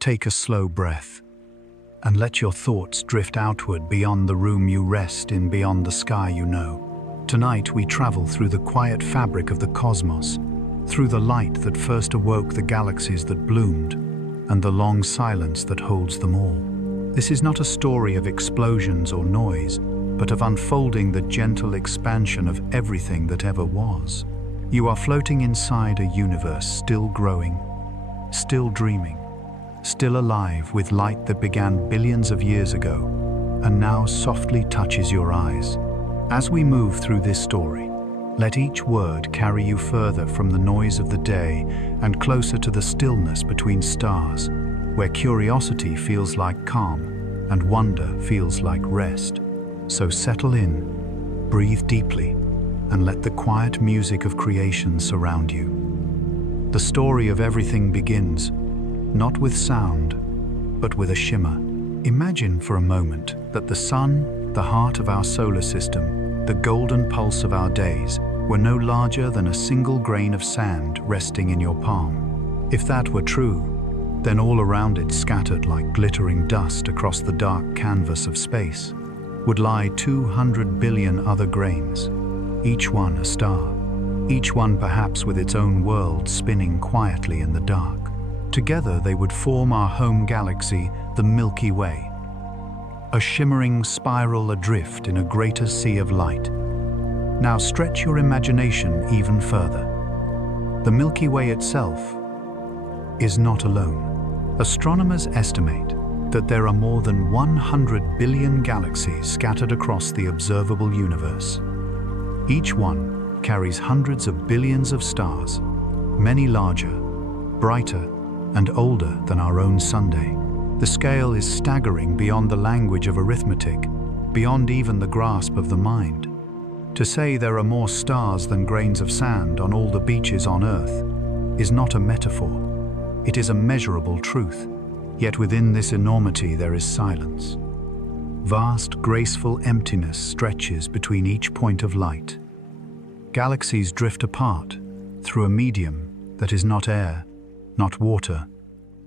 Take a slow breath and let your thoughts drift outward beyond the room you rest in, beyond the sky you know. Tonight we travel through the quiet fabric of the cosmos, through the light that first awoke the galaxies that bloomed, and the long silence that holds them all. This is not a story of explosions or noise, but of unfolding the gentle expansion of everything that ever was. You are floating inside a universe still growing, still dreaming, still alive with light that began billions of years ago and now softly touches your eyes. As we move through this story, let each word carry you further from the noise of the day and closer to the stillness between stars, where curiosity feels like calm and wonder feels like rest. So settle in, breathe deeply, and let the quiet music of creation surround you. The story of everything begins, not with sound, but with a shimmer. Imagine for a moment that the sun, the heart of our solar system, the golden pulse of our days, were no larger than a single grain of sand resting in your palm. If that were true, then all around it, scattered like glittering dust across the dark canvas of space, would lie 200 billion other grains, each one a star, each one perhaps with its own world spinning quietly in the dark. Together they would form our home galaxy, the Milky Way, a shimmering spiral adrift in a greater sea of light. Now stretch your imagination even further. The Milky Way itself is not alone. Astronomers estimate that there are more than 100 billion galaxies scattered across the observable universe. Each one carries hundreds of billions of stars, many larger, brighter, and older than our own Sunday. The scale is staggering beyond the language of arithmetic, beyond even the grasp of the mind. To say there are more stars than grains of sand on all the beaches on Earth is not a metaphor. It is a measurable truth. Yet within this enormity there is silence. Vast, graceful emptiness stretches between each point of light. Galaxies drift apart through a medium that is not air, not water,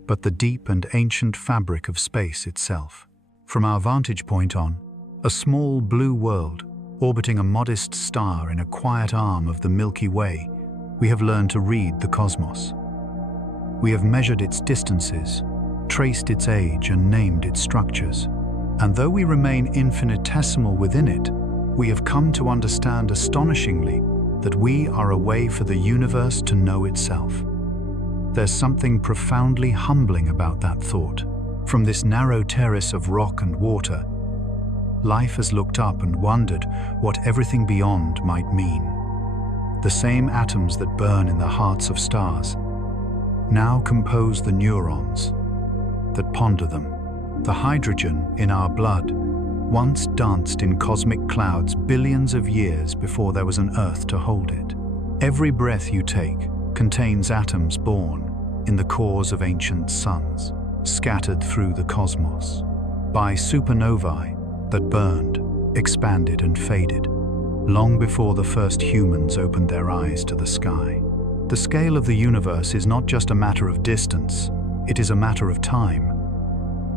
but the deep and ancient fabric of space itself. From our vantage point on, a small blue world, orbiting a modest star in a quiet arm of the Milky Way, we have learned to read the cosmos. We have measured its distances, traced its age, and named its structures. And though we remain infinitesimal within it, we have come to understand astonishingly that we are a way for the universe to know itself. There's something profoundly humbling about that thought. From this narrow terrace of rock and water, life has looked up and wondered what everything beyond might mean. The same atoms that burn in the hearts of stars now compose the neurons that ponder them. The hydrogen in our blood once danced in cosmic clouds billions of years before there was an Earth to hold it. Every breath you take contains atoms born in the cores of ancient suns, scattered through the cosmos by supernovae that burned, expanded, and faded long before the first humans opened their eyes to the sky. The scale of the universe is not just a matter of distance, it is a matter of time.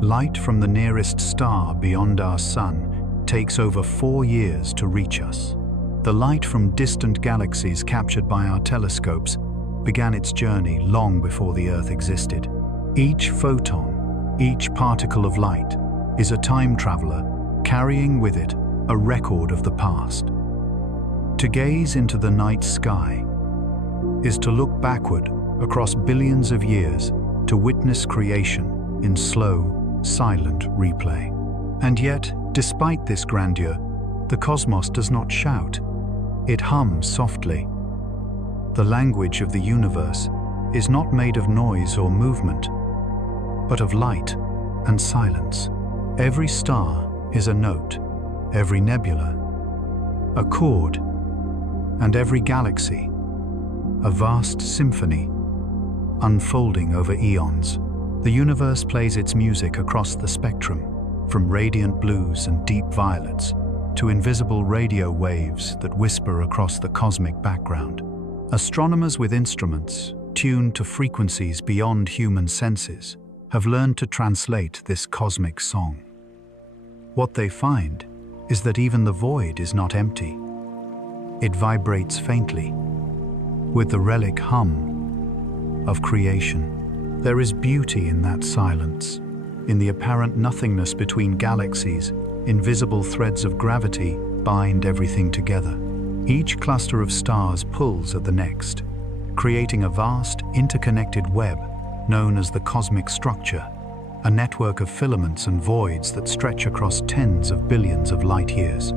Light from the nearest star beyond our sun takes over 4 years to reach us. The light from distant galaxies captured by our telescopes began its journey long before the Earth existed. Each photon, each particle of light, is a time traveler carrying with it a record of the past. To gaze into the night sky is to look backward across billions of years to witness creation in slow, silent replay. And yet, despite this grandeur, the cosmos does not shout. It hums softly. The language of the universe is not made of noise or movement, but of light and silence. Every star is a note, every nebula a chord, and every galaxy a vast symphony unfolding over eons. The universe plays its music across the spectrum, from radiant blues and deep violets to invisible radio waves that whisper across the cosmic background. Astronomers with instruments tuned to frequencies beyond human senses have learned to translate this cosmic song. What they find is that even the void is not empty. It vibrates faintly, with the relic hum of creation. There is beauty in that silence, in the apparent nothingness between galaxies. Invisible threads of gravity bind everything together. Each cluster of stars pulls at the next, creating a vast, interconnected web known as the cosmic structure, a network of filaments and voids that stretch across tens of billions of light years.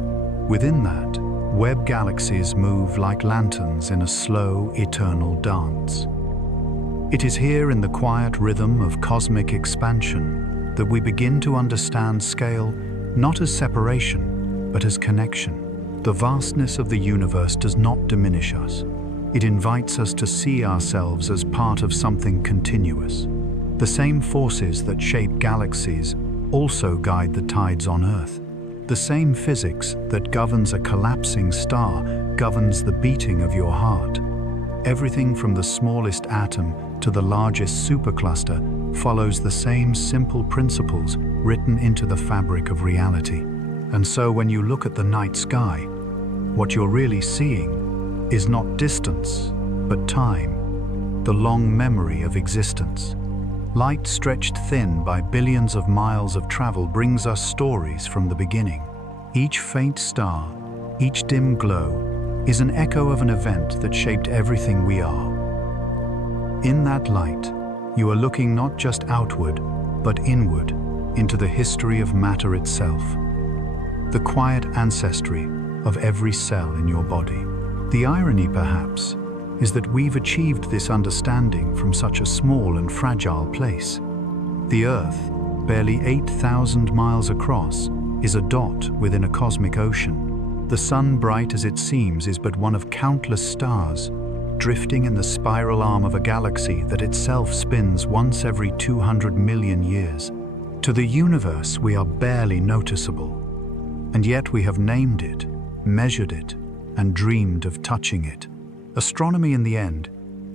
Within that web, galaxies move like lanterns in a slow, eternal dance. It is here in the quiet rhythm of cosmic expansion that we begin to understand scale not as separation, but as connection. The vastness of the universe does not diminish us. It invites us to see ourselves as part of something continuous. The same forces that shape galaxies also guide the tides on Earth. The same physics that governs a collapsing star governs the beating of your heart. Everything from the smallest atom to the largest supercluster follows the same simple principles written into the fabric of reality. And so when you look at the night sky, what you're really seeing is not distance, but time, the long memory of existence. Light stretched thin by billions of miles of travel brings us stories from the beginning. Each faint star, each dim glow, is an echo of an event that shaped everything we are. In that light, you are looking not just outward, but inward, into the history of matter itself, the quiet ancestry of every cell in your body. The irony, perhaps, is that we've achieved this understanding from such a small and fragile place. The Earth, barely 8,000 miles across, is a dot within a cosmic ocean. The sun, bright as it seems, is but one of countless stars, drifting in the spiral arm of a galaxy that itself spins once every 200 million years. To the universe, we are barely noticeable, and yet we have named it, measured it, and dreamed of touching it. Astronomy, in the end,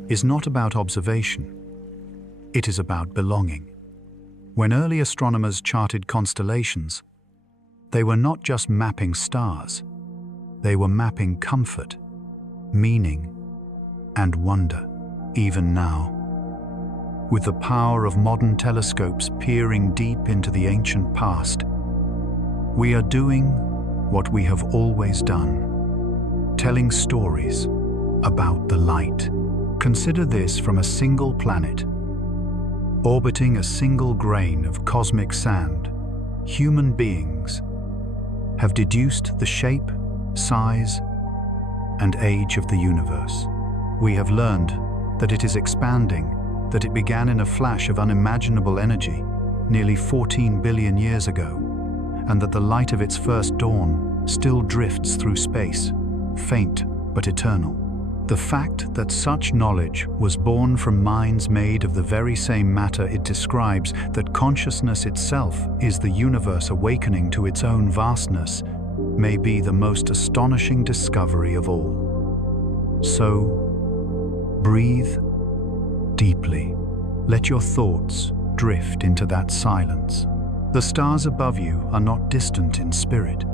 is not about observation. It is about belonging. When early astronomers charted constellations, they were not just mapping stars. They were mapping comfort, meaning, and wonder. Even now, with the power of modern telescopes peering deep into the ancient past, we are doing what we have always done, telling stories about the light. Consider this: from a single planet, orbiting a single grain of cosmic sand, human beings have deduced the shape, size, and age of the universe. We have learned that it is expanding, that it began in a flash of unimaginable energy nearly 14 billion years ago, and that the light of its first dawn still drifts through space, faint but eternal. The fact that such knowledge was born from minds made of the very same matter it describes, that consciousness itself is the universe awakening to its own vastness, may be the most astonishing discovery of all. So, breathe deeply. Let your thoughts drift into that silence. The stars above you are not distant in spirit.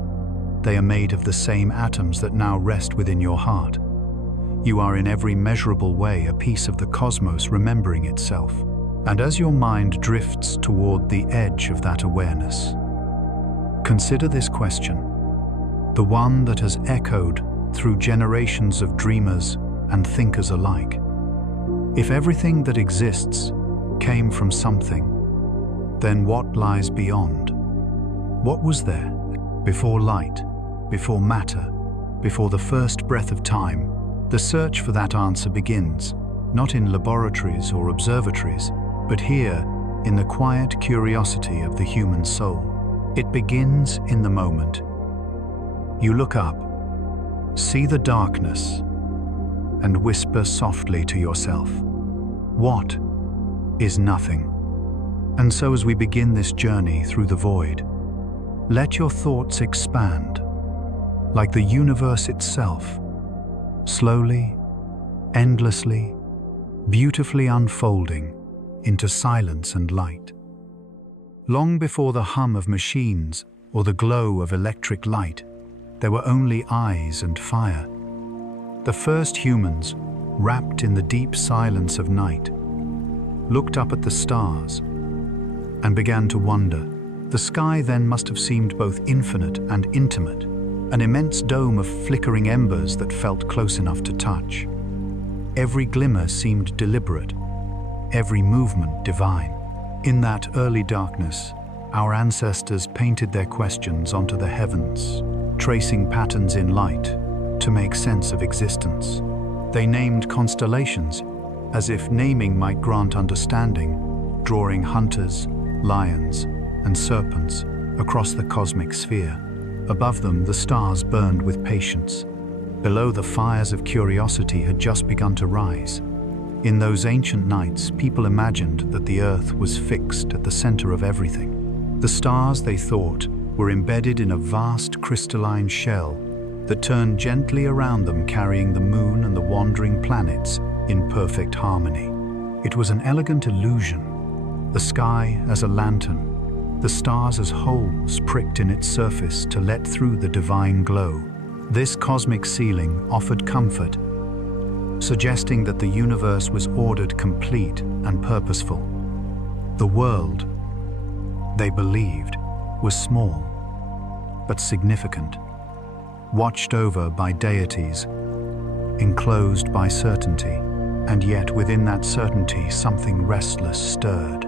They are made of the same atoms that now rest within your heart. You are in every measurable way a piece of the cosmos remembering itself. And as your mind drifts toward the edge of that awareness, consider this question, the one that has echoed through generations of dreamers and thinkers alike. If everything that exists came from something, then what lies beyond? What was there before light, before matter, before the first breath of time? The search for that answer begins, not in laboratories or observatories, but here, in the quiet curiosity of the human soul. It begins in the moment. You look up, see the darkness, and whisper softly to yourself, "What is nothing?" And so as we begin this journey through the void, let your thoughts expand, like the universe itself, slowly, endlessly, beautifully unfolding into silence and light. Long before the hum of machines or the glow of electric light, there were only eyes and fire. The first humans, wrapped in the deep silence of night, looked up at the stars and began to wonder. The sky then must have seemed both infinite and intimate, an immense dome of flickering embers that felt close enough to touch. Every glimmer seemed deliberate, every movement divine. In that early darkness, our ancestors painted their questions onto the heavens, tracing patterns in light to make sense of existence. They named constellations, as if naming might grant understanding, drawing hunters, lions, and serpents across the cosmic sphere. Above them, the stars burned with patience. Below, the fires of curiosity had just begun to rise. In those ancient nights, people imagined that the Earth was fixed at the center of everything. The stars, they thought, were embedded in a vast crystalline shell that turned gently around them, carrying the moon and the wandering planets in perfect harmony. It was an elegant illusion, the sky as a lantern, the stars as holes pricked in its surface to let through the divine glow. This cosmic ceiling offered comfort, suggesting that the universe was ordered, complete, and purposeful. The world, they believed, was small, but significant, watched over by deities, enclosed by certainty, and yet within that certainty something restless stirred.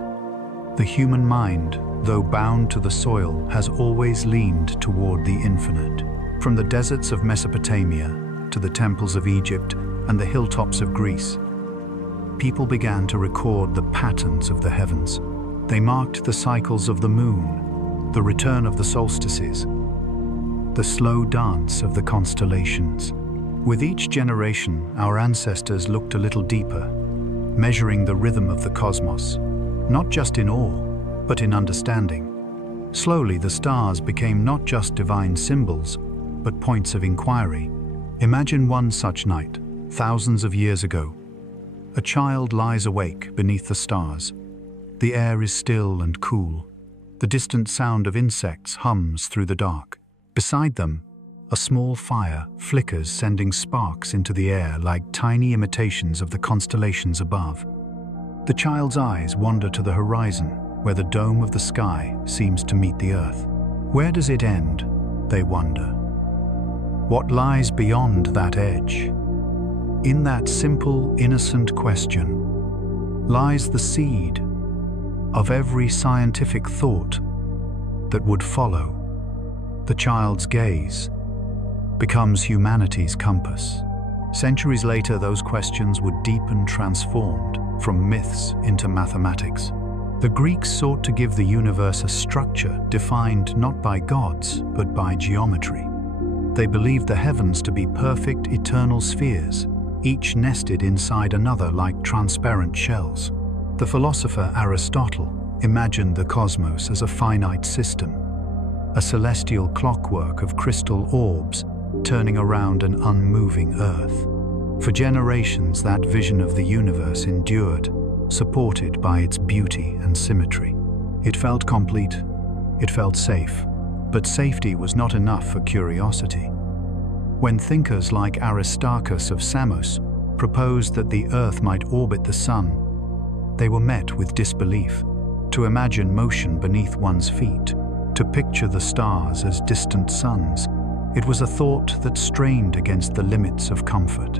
The human mind, though bound to the soil, has always leaned toward the infinite. From the deserts of Mesopotamia to the temples of Egypt and the hilltops of Greece, people began to record the patterns of the heavens. They marked the cycles of the moon, the return of the solstices, the slow dance of the constellations. With each generation, our ancestors looked a little deeper, measuring the rhythm of the cosmos, not just in awe, but in understanding. Slowly, the stars became not just divine symbols, but points of inquiry. Imagine one such night, thousands of years ago. A child lies awake beneath the stars. The air is still and cool. The distant sound of insects hums through the dark. Beside them, a small fire flickers, sending sparks into the air like tiny imitations of the constellations above. The child's eyes wander to the horizon, where the dome of the sky seems to meet the earth. Where does it end? They wonder. What lies beyond that edge? In that simple, innocent question lies the seed of every scientific thought that would follow. The child's gaze becomes humanity's compass. Centuries later, those questions would deepen, transformed from myths into mathematics. The Greeks sought to give the universe a structure defined not by gods, but by geometry. They believed the heavens to be perfect, eternal spheres, each nested inside another like transparent shells. The philosopher Aristotle imagined the cosmos as a finite system, a celestial clockwork of crystal orbs turning around an unmoving Earth. For generations, that vision of the universe endured, supported by its beauty and symmetry. It felt complete, it felt safe, but safety was not enough for curiosity. When thinkers like Aristarchus of Samos proposed that the Earth might orbit the Sun, they were met with disbelief. To imagine motion beneath one's feet, to picture the stars as distant suns, it was a thought that strained against the limits of comfort.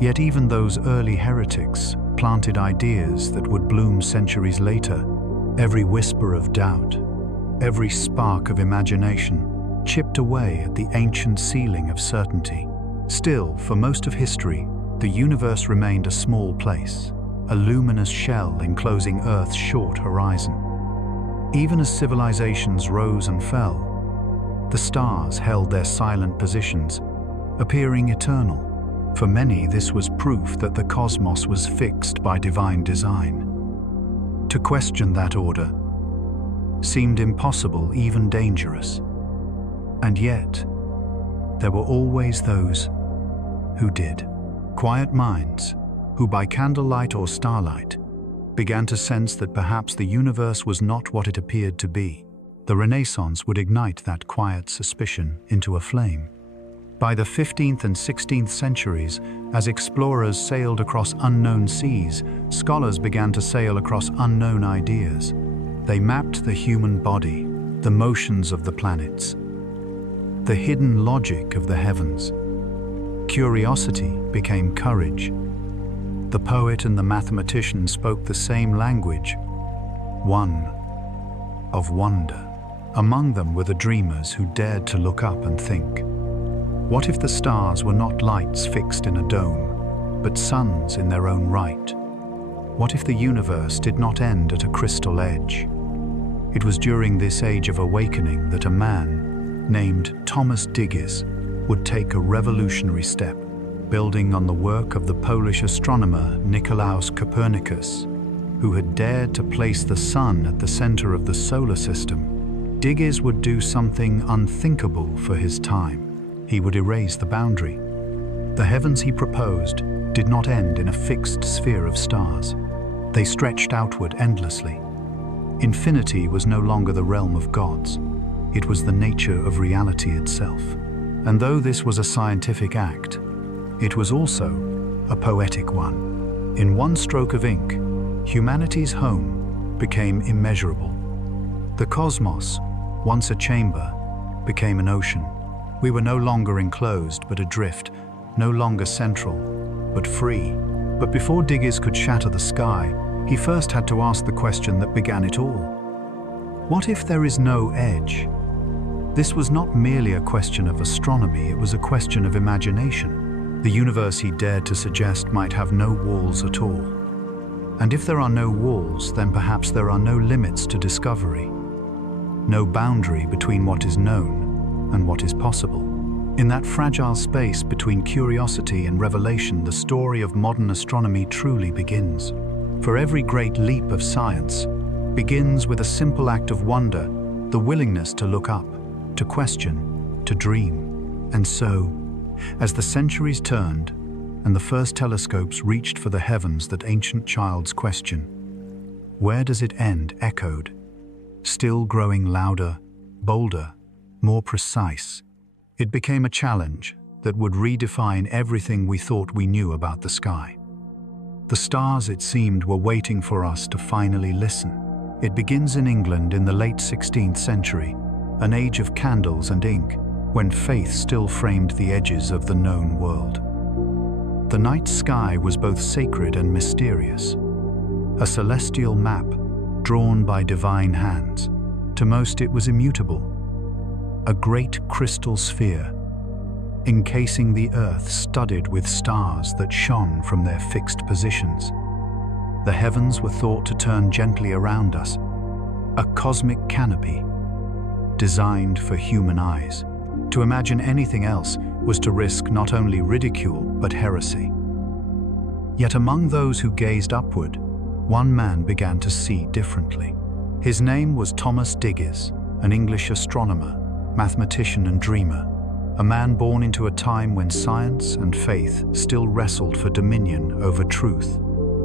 Yet even those early heretics planted ideas that would bloom centuries later. Every whisper of doubt, every spark of imagination, chipped away at the ancient ceiling of certainty. Still, for most of history, the universe remained a small place, a luminous shell enclosing Earth's short horizon. Even as civilizations rose and fell, the stars held their silent positions, appearing eternal. For many, this was proof that the cosmos was fixed by divine design. To question that order seemed impossible, even dangerous. And yet, there were always those who did. Quiet minds, who by candlelight or starlight began to sense that perhaps the universe was not what it appeared to be. The Renaissance would ignite that quiet suspicion into a flame. By the 15th and 16th centuries, as explorers sailed across unknown seas, scholars began to sail across unknown ideas. They mapped the human body, the motions of the planets, the hidden logic of the heavens. Curiosity became courage. The poet and the mathematician spoke the same language, one of wonder. Among them were the dreamers who dared to look up and think. What if the stars were not lights fixed in a dome, but suns in their own right? What if the universe did not end at a crystal edge? It was during this age of awakening that a man named Thomas Digges would take a revolutionary step, building on the work of the Polish astronomer Nicolaus Copernicus, who had dared to place the sun at the center of the solar system. Digges would do something unthinkable for his time. He would erase the boundary. The heavens he proposed did not end in a fixed sphere of stars. They stretched outward endlessly. Infinity was no longer the realm of gods. It was the nature of reality itself. And though this was a scientific act, it was also a poetic one. In one stroke of ink, humanity's home became immeasurable. The cosmos, once a chamber, became an ocean. We were no longer enclosed but adrift, no longer central, but free. But before Digges could shatter the sky, he first had to ask the question that began it all. What if there is no edge? This was not merely a question of astronomy, it was a question of imagination. The universe he dared to suggest might have no walls at all. And if there are no walls, then perhaps there are no limits to discovery, no boundary between what is known and what is possible. In that fragile space between curiosity and revelation, the story of modern astronomy truly begins. For every great leap of science begins with a simple act of wonder, the willingness to look up, to question, to dream. And so, as the centuries turned and the first telescopes reached for the heavens, that ancient child's question, "Where does it end?" echoed, still growing louder, bolder, more precise. It became a challenge that would redefine everything we thought we knew about the sky. The stars, it seemed, were waiting for us to finally listen. It begins in England in the late 16th century, an age of candles and ink, when faith still framed the edges of the known world. The night sky was both sacred and mysterious, a celestial map drawn by divine hands. To most it was immutable, a great crystal sphere, encasing the earth, studded with stars that shone from their fixed positions. The heavens were thought to turn gently around us, a cosmic canopy designed for human eyes. To imagine anything else was to risk not only ridicule but heresy. Yet among those who gazed upward, one man began to see differently. His name was Thomas Digges, an English astronomer, mathematician and dreamer, a man born into a time when science and faith still wrestled for dominion over truth.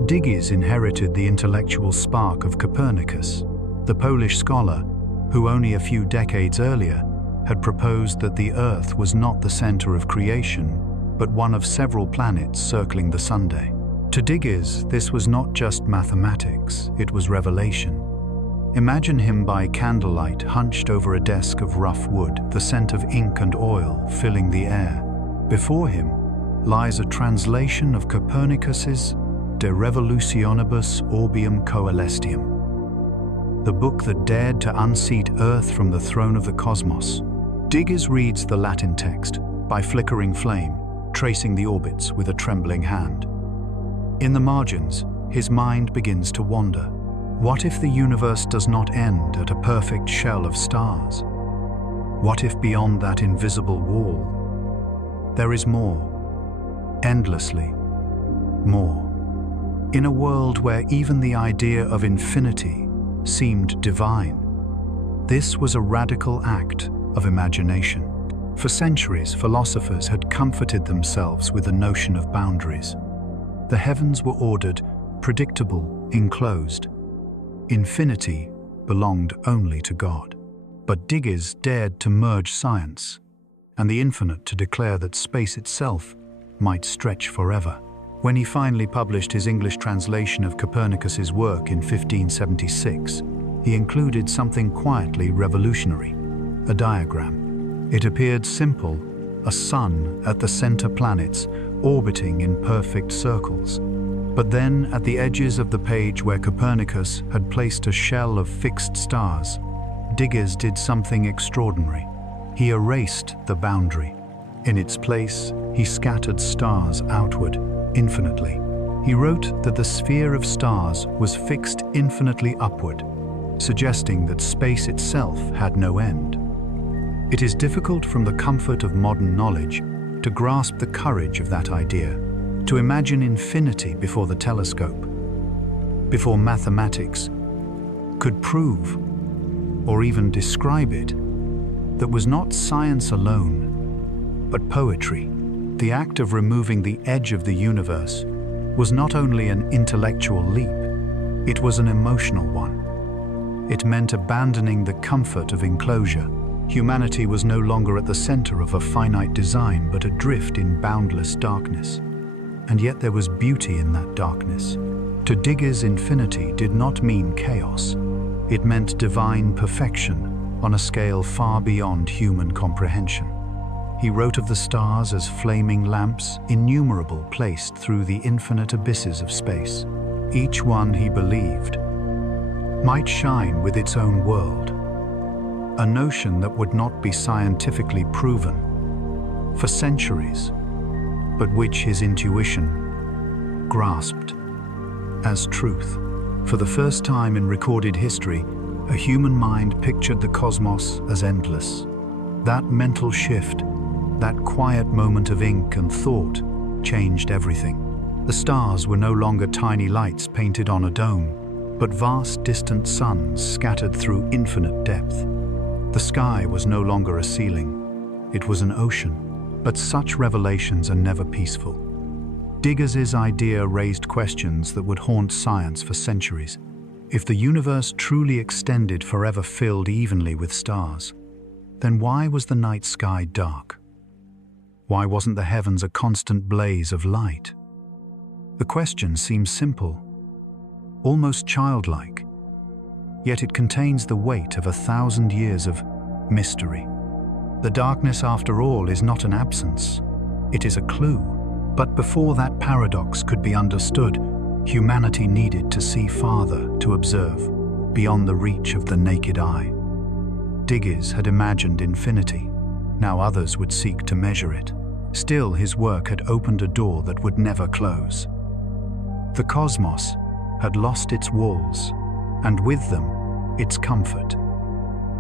Digges inherited the intellectual spark of Copernicus, the Polish scholar who only a few decades earlier had proposed that the Earth was not the center of creation, but one of several planets circling the Sunday. To Digges, this was not just mathematics, it was revelation. Imagine him by candlelight, hunched over a desk of rough wood, the scent of ink and oil filling the air. Before him lies a translation of Copernicus's De Revolutionibus Orbium Coelestium, the book that dared to unseat Earth from the throne of the cosmos. Digges reads the Latin text by flickering flame, tracing the orbits with a trembling hand. In the margins, his mind begins to wander. What if the universe does not end at a perfect shell of stars? What if beyond that invisible wall, there is more, endlessly more? In a world where even the idea of infinity seemed divine, this was a radical act of imagination. For centuries, philosophers had comforted themselves with the notion of boundaries. The heavens were ordered, predictable, enclosed. Infinity belonged only to God. But Diggers dared to merge science and the infinite to declare that space itself might stretch forever. When he finally published his English translation of Copernicus's work in 1576, he included something quietly revolutionary, a diagram. It appeared simple, a sun at the center, planets orbiting in perfect circles. But then, at the edges of the page where Copernicus had placed a shell of fixed stars, Diggers did something extraordinary. He erased the boundary. In its place, he scattered stars outward, infinitely. He wrote that the sphere of stars was fixed infinitely upward, suggesting that space itself had no end. It is difficult from the comfort of modern knowledge to grasp the courage of that idea, to imagine infinity before the telescope, before mathematics could prove or even describe it. That was not science alone, but poetry. The act of removing the edge of the universe was not only an intellectual leap, it was an emotional one. It meant abandoning the comfort of enclosure. Humanity was no longer at the center of a finite design, but adrift in boundless darkness. And yet there was beauty in that darkness. To Diggers, infinity did not mean chaos. It meant divine perfection on a scale far beyond human comprehension. He wrote of the stars as flaming lamps, innumerable, placed through the infinite abysses of space. Each one, he believed, might shine with its own world, a notion that would not be scientifically proven for centuries, but which his intuition grasped as truth. For the first time in recorded history, a human mind pictured the cosmos as endless. That mental shift, that quiet moment of ink and thought, changed everything. The stars were no longer tiny lights painted on a dome, but vast distant suns scattered through infinite depth. The sky was no longer a ceiling, it was an ocean. But such revelations are never peaceful. Diggers's idea raised questions that would haunt science for centuries. If the universe truly extended forever, filled evenly with stars, then why was the night sky dark? Why wasn't the heavens a constant blaze of light? The question seems simple, almost childlike, yet it contains the weight of 1,000 years of mystery. The darkness, after all, is not an absence, it is a clue. But before that paradox could be understood, humanity needed to see farther, to observe, beyond the reach of the naked eye. Diggers had imagined infinity, now others would seek to measure it. Still, his work had opened a door that would never close. The cosmos had lost its walls, and with them, its comfort.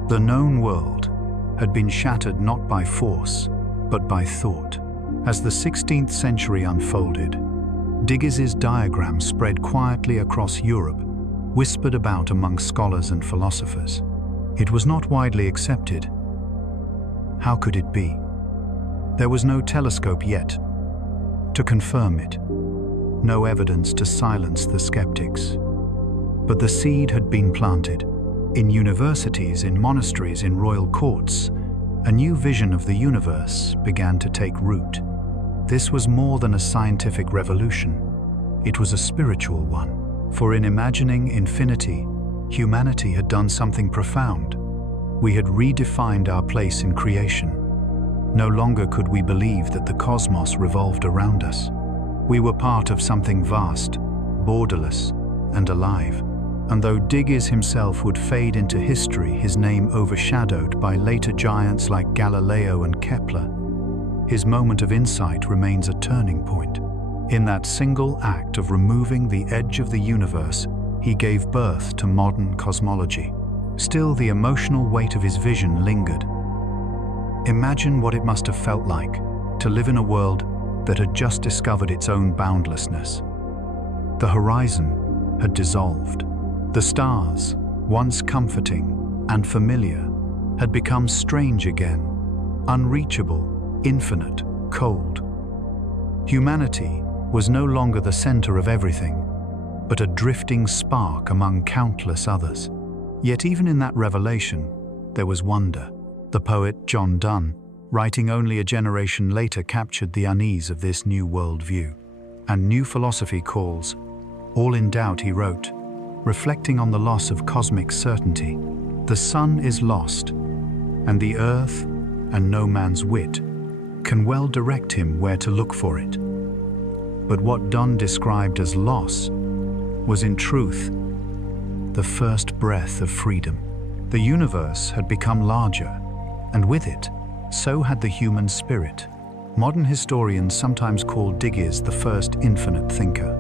The known world had been shattered not by force, but by thought. As the 16th century unfolded, Diggers's diagram spread quietly across Europe, whispered about among scholars and philosophers. It was not widely accepted. How could it be? There was no telescope yet to confirm it, no evidence to silence the skeptics. But the seed had been planted. In universities, in monasteries, in royal courts, a new vision of the universe began to take root. This was more than a scientific revolution. It was a spiritual one. For in imagining infinity, humanity had done something profound. We had redefined our place in creation. No longer could we believe that the cosmos revolved around us. We were part of something vast, borderless, and alive. And though Diggers himself would fade into history, his name overshadowed by later giants like Galileo and Kepler, his moment of insight remains a turning point. In that single act of removing the edge of the universe, he gave birth to modern cosmology. Still, the emotional weight of his vision lingered. Imagine what it must have felt like to live in a world that had just discovered its own boundlessness. The horizon had dissolved. The stars, once comforting and familiar, had become strange again, unreachable, infinite, cold. Humanity was no longer the center of everything, but a drifting spark among countless others. Yet even in that revelation, there was wonder. The poet John Donne, writing only a generation later, captured the unease of this new worldview. And new philosophy calls. All in doubt, he wrote, reflecting on the loss of cosmic certainty. The sun is lost, and the earth, and no man's wit, can well direct him where to look for it. But what Donne described as loss was in truth the first breath of freedom. The universe had become larger, and with it, so had the human spirit. Modern historians sometimes call Digges the first infinite thinker.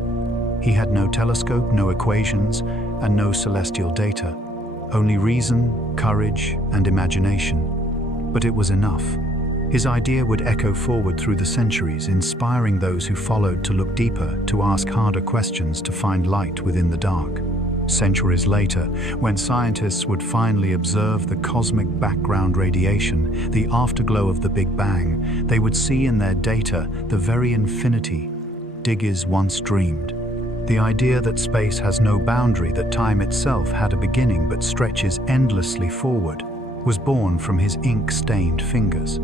He had no telescope, no equations, and no celestial data. Only reason, courage, and imagination. But it was enough. His idea would echo forward through the centuries, inspiring those who followed to look deeper, to ask harder questions, to find light within the dark. Centuries later, when scientists would finally observe the cosmic background radiation, the afterglow of the Big Bang, they would see in their data the very infinity Digges once dreamed. The idea that space has no boundary, that time itself had a beginning but stretches endlessly forward, was born from his ink-stained fingers.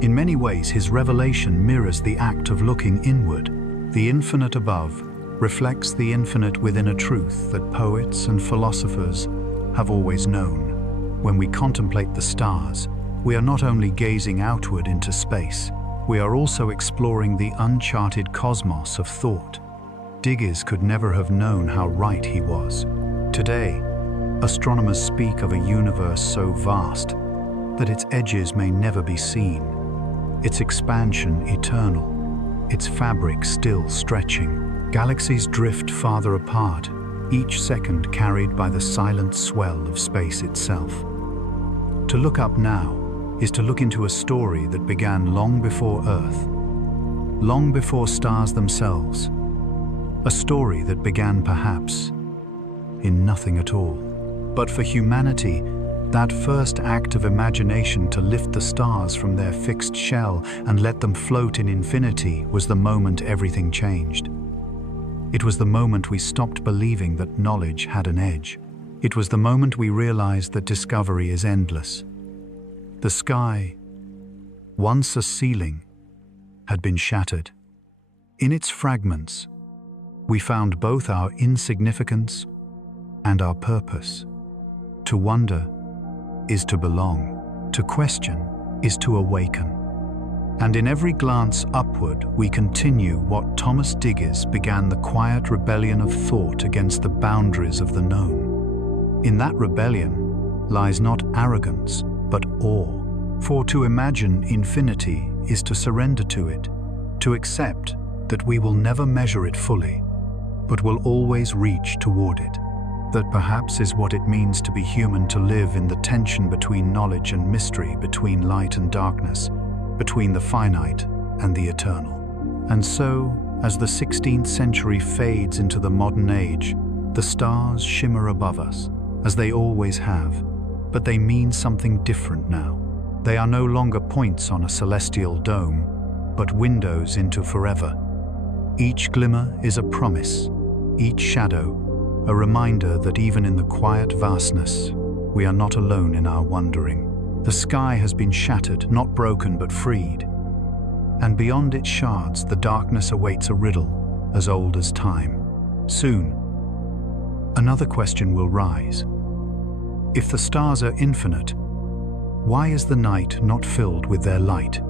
In many ways, his revelation mirrors the act of looking inward. The infinite above reflects the infinite within, a truth that poets and philosophers have always known. When we contemplate the stars, we are not only gazing outward into space, we are also exploring the uncharted cosmos of thought. Digges could never have known how right he was. Today, astronomers speak of a universe so vast that its edges may never be seen, its expansion eternal, its fabric still stretching. Galaxies drift farther apart, each second carried by the silent swell of space itself. To look up now is to look into a story that began long before Earth, long before stars themselves. A story that began perhaps in nothing at all. But for humanity, that first act of imagination to lift the stars from their fixed shell and let them float in infinity was the moment everything changed. It was the moment we stopped believing that knowledge had an edge. It was the moment we realized that discovery is endless. The sky, once a ceiling, had been shattered. In its fragments, we found both our insignificance and our purpose. To wonder is to belong. To question is to awaken. And in every glance upward, we continue what Thomas Digges began: the quiet rebellion of thought against the boundaries of the known. In that rebellion lies not arrogance, but awe. For to imagine infinity is to surrender to it, to accept that we will never measure it fully, but will always reach toward it. That perhaps is what it means to be human, to live in the tension between knowledge and mystery, between light and darkness, between the finite and the eternal. And so, as the 16th century fades into the modern age, the stars shimmer above us, as they always have, but they mean something different now. They are no longer points on a celestial dome, but windows into forever. Each glimmer is a promise, each shadow a reminder that even in the quiet vastness, we are not alone in our wandering. The sky has been shattered, not broken but freed, and beyond its shards the darkness awaits a riddle as old as time. Soon, another question will rise. If the stars are infinite, why is the night not filled with their light?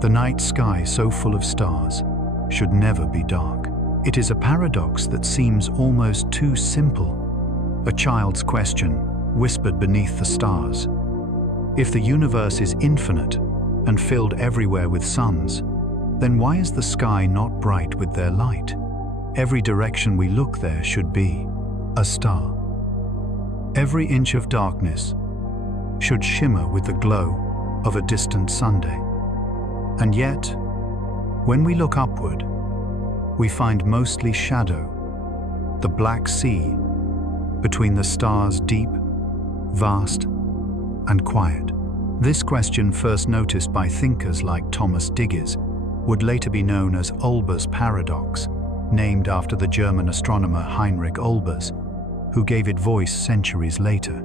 The night sky, so full of stars, should never be dark. It is a paradox that seems almost too simple. A child's question, whispered beneath the stars. If the universe is infinite and filled everywhere with suns, then why is the sky not bright with their light? Every direction we look, there should be a star. Every inch of darkness should shimmer with the glow of a distant Sunday. And yet, when we look upward, we find mostly shadow, the black sea between the stars, deep, vast, and quiet. This question, first noticed by thinkers like Thomas Digges, would later be known as Olbers' paradox. named after the German astronomer Heinrich Olbers, who gave it voice centuries later.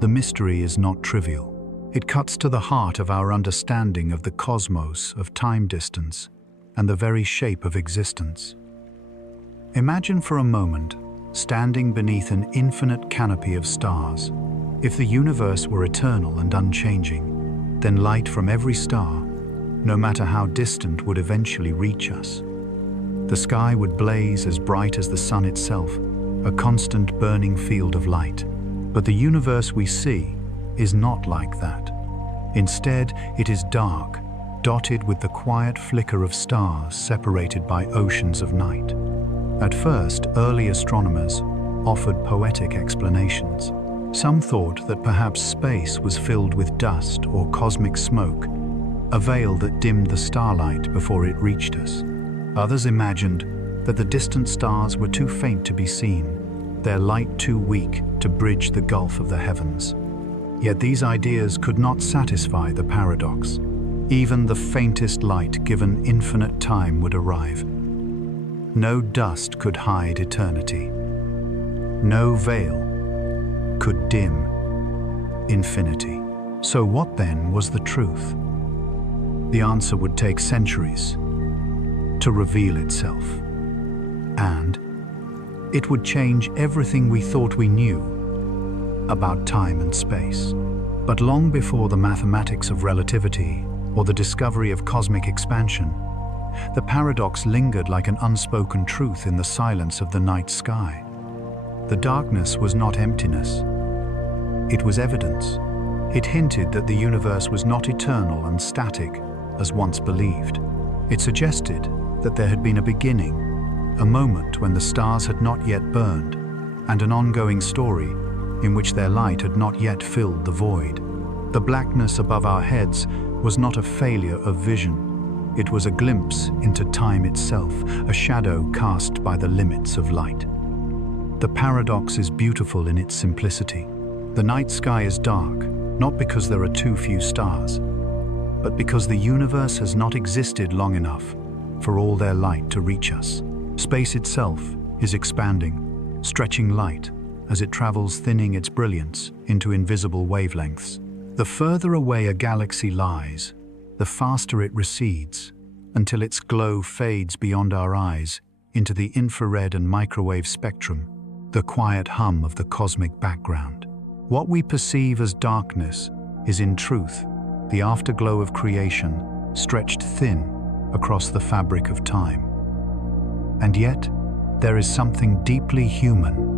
The mystery is not trivial. It cuts to the heart of our understanding of the cosmos, of time distance, and the very shape of existence. Imagine for a moment standing beneath an infinite canopy of stars. If the universe were eternal and unchanging, then light from every star, no matter how distant, would eventually reach us. The sky would blaze as bright as the sun itself, a constant burning field of light. But the universe we see is not like that. Instead, it is dark, dotted with the quiet flicker of stars separated by oceans of night. At first, early astronomers offered poetic explanations. Some thought that perhaps space was filled with dust or cosmic smoke, a veil that dimmed the starlight before it reached us. Others imagined that the distant stars were too faint to be seen, their light too weak to bridge the gulf of the heavens. Yet these ideas could not satisfy the paradox. Even the faintest light given infinite time would arrive. No dust could hide eternity. No veil could dim infinity. So what then was the truth? The answer would take centuries to reveal itself. And it would change everything we thought we knew about time and space. But long before the mathematics of relativity or the discovery of cosmic expansion, the paradox lingered like an unspoken truth in the silence of the night sky. The darkness was not emptiness. It was evidence. It hinted that the universe was not eternal and static as once believed. It suggested that there had been a beginning, a moment when the stars had not yet burned, and an ongoing story in which their light had not yet filled the void. The blackness above our heads was not a failure of vision. It was a glimpse into time itself, a shadow cast by the limits of light. The paradox is beautiful in its simplicity. The night sky is dark, not because there are too few stars, but because the universe has not existed long enough for all their light to reach us. Space itself is expanding, stretching light as it travels, thinning its brilliance into invisible wavelengths. The further away a galaxy lies, the faster it recedes, until its glow fades beyond our eyes into the infrared and microwave spectrum, the quiet hum of the cosmic background. What we perceive as darkness is in truth the afterglow of creation stretched thin across the fabric of time. And yet, there is something deeply human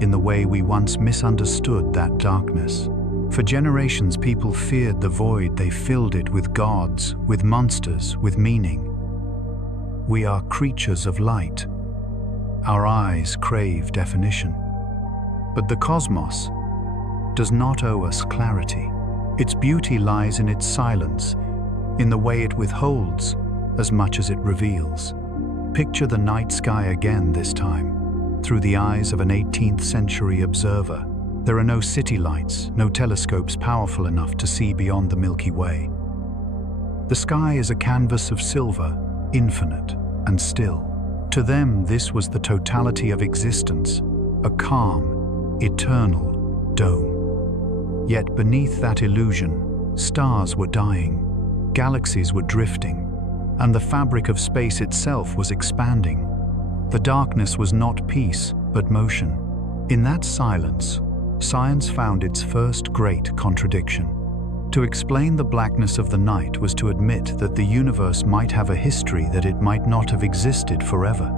in the way we once misunderstood that darkness. For generations, people feared the void. They filled it with gods, with monsters, with meaning. We are creatures of light. Our eyes crave definition. But the cosmos does not owe us clarity. Its beauty lies in its silence, in the way it withholds as much as it reveals. Picture the night sky again this time, through the eyes of an 18th century observer. There are no city lights, no telescopes powerful enough to see beyond the Milky Way. The sky is a canvas of silver, infinite and still. To them, this was the totality of existence, a calm, eternal dome. Yet beneath that illusion, stars were dying, galaxies were drifting, and the fabric of space itself was expanding. The darkness was not peace, but motion. In that silence, science found its first great contradiction. To explain the blackness of the night was to admit that the universe might have a history, that it might not have existed forever.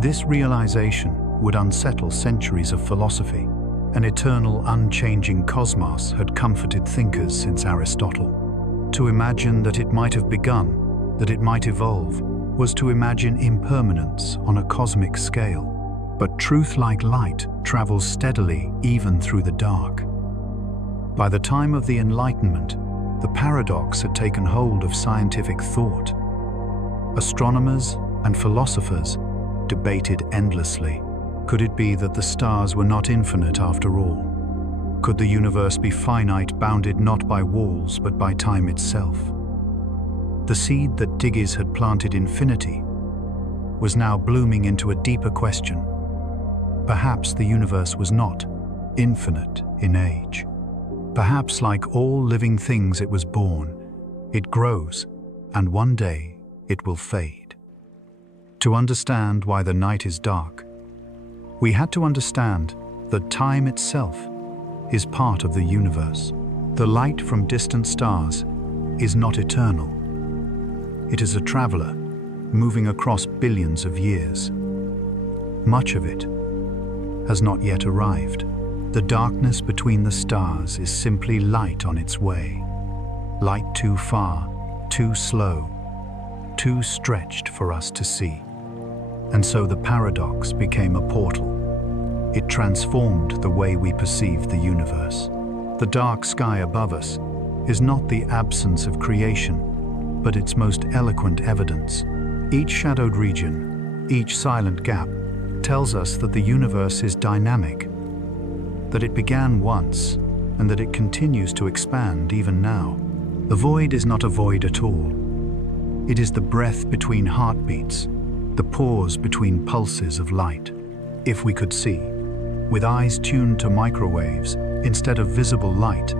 This realization would unsettle centuries of philosophy. An eternal, unchanging cosmos had comforted thinkers since Aristotle. To imagine that it might have begun, that it might evolve, was to imagine impermanence on a cosmic scale. But truth, like light, travels steadily even through the dark. By the time of the Enlightenment, the paradox had taken hold of scientific thought. Astronomers and philosophers debated endlessly. Could it be that the stars were not infinite after all? Could the universe be finite, bounded not by walls but by time itself? The seed that Digges had planted, infinity, was now blooming into a deeper question. Perhaps the universe was not infinite in age. Perhaps, like all living things, it was born, it grows, and one day it will fade. To understand why the night is dark, we had to understand that time itself is part of the universe. The light from distant stars is not eternal. It is a traveler moving across billions of years. Much of it has not yet arrived. The darkness between the stars is simply light on its way. Light too far, too slow, too stretched for us to see. And so the paradox became a portal. It transformed the way we perceive the universe. The dark sky above us is not the absence of creation, but its most eloquent evidence. Each shadowed region, each silent gap, tells us that the universe is dynamic, that it began once, and that it continues to expand even now. The void is not a void at all. It is the breath between heartbeats, the pause between pulses of light. If we could see, with eyes tuned to microwaves instead of visible light,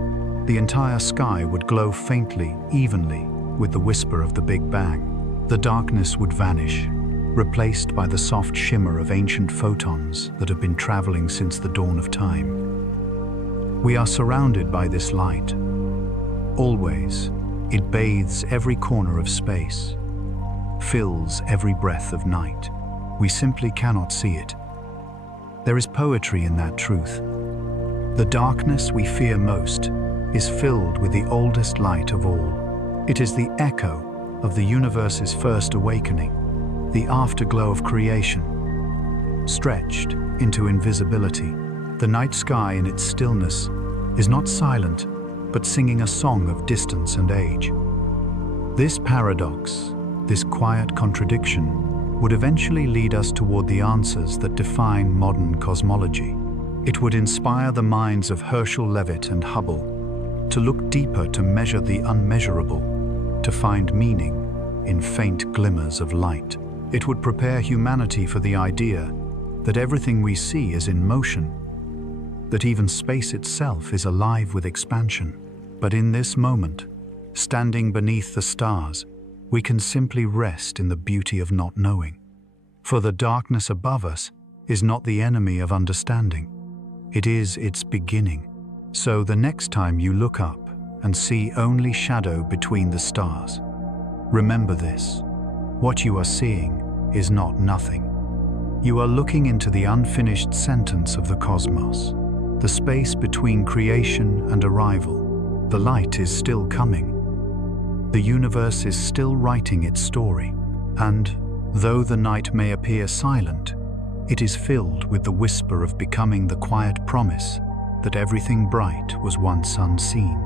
the entire sky would glow faintly, evenly, with the whisper of the Big Bang. The darkness would vanish, replaced by the soft shimmer of ancient photons that have been traveling since the dawn of time. We are surrounded by this light. Always, it bathes every corner of space, fills every breath of night. We simply cannot see it. There is poetry in that truth. The darkness we fear most is filled with the oldest light of all. It is the echo of the universe's first awakening, the afterglow of creation, stretched into invisibility. The night sky in its stillness is not silent, but singing a song of distance and age. This paradox, this quiet contradiction, would eventually lead us toward the answers that define modern cosmology. It would inspire the minds of Herschel, Leavitt, and Hubble to look deeper, to measure the unmeasurable, to find meaning in faint glimmers of light. It would prepare humanity for the idea that everything we see is in motion, that even space itself is alive with expansion. But in this moment, standing beneath the stars, we can simply rest in the beauty of not knowing. For the darkness above us is not the enemy of understanding. It is its beginning. So the next time you look up and see only shadow between the stars, remember this: what you are seeing is not nothing. You are looking into the unfinished sentence of the cosmos, the space between creation and arrival. The light is still coming. The universe is still writing its story, and though the night may appear silent, it is filled with the whisper of becoming, the quiet promise that everything bright was once unseen.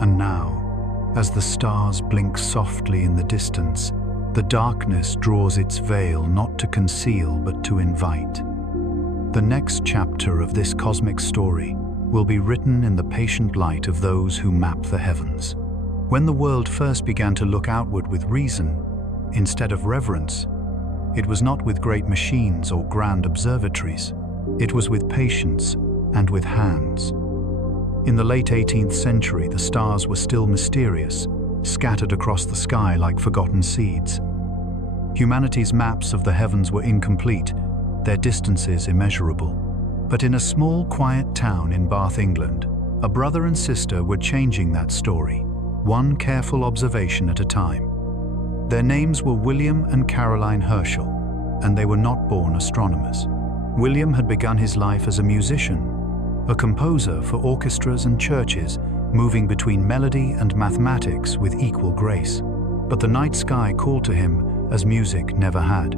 And now, as the stars blink softly in the distance, the darkness draws its veil not to conceal but to invite. The next chapter of this cosmic story will be written in the patient light of those who map the heavens. When the world first began to look outward with reason instead of reverence, it was not with great machines or grand observatories. It was with patience and with hands. In the late 18th century, the stars were still mysterious, scattered across the sky like forgotten seeds. Humanity's maps of the heavens were incomplete, their distances immeasurable. But in a small, quiet town in Bath, England, a brother and sister were changing that story, one careful observation at a time. Their names were William and Caroline Herschel, and they were not born astronomers. William had begun his life as a musician, a composer for orchestras and churches, moving between melody and mathematics with equal grace. But the night sky called to him as music never had.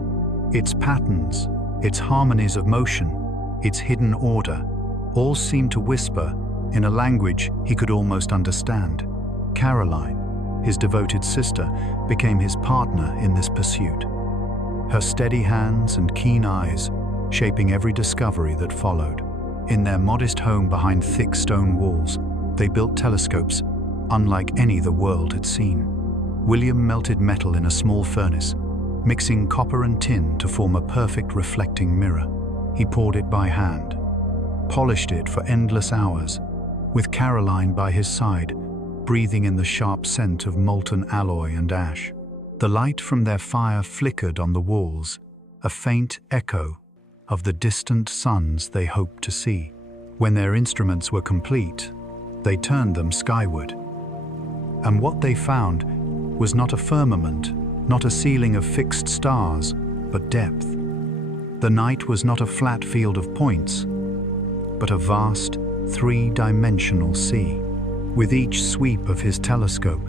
Its patterns, its harmonies of motion, its hidden order, all seemed to whisper in a language he could almost understand. Caroline, his devoted sister, became his partner in this pursuit. Her steady hands and keen eyes shaping every discovery that followed. In their modest home behind thick stone walls, they built telescopes unlike any the world had seen. William melted metal in a small furnace, mixing copper and tin to form a perfect reflecting mirror. He poured it by hand, polished it for endless hours, with Caroline by his side, breathing in the sharp scent of molten alloy and ash. The light from their fire flickered on the walls, a faint echo of the distant suns they hoped to see. When their instruments were complete, they turned them skyward. And what they found was not a firmament, not a ceiling of fixed stars, but depth. The night was not a flat field of points, but a vast, three-dimensional sea. With each sweep of his telescope,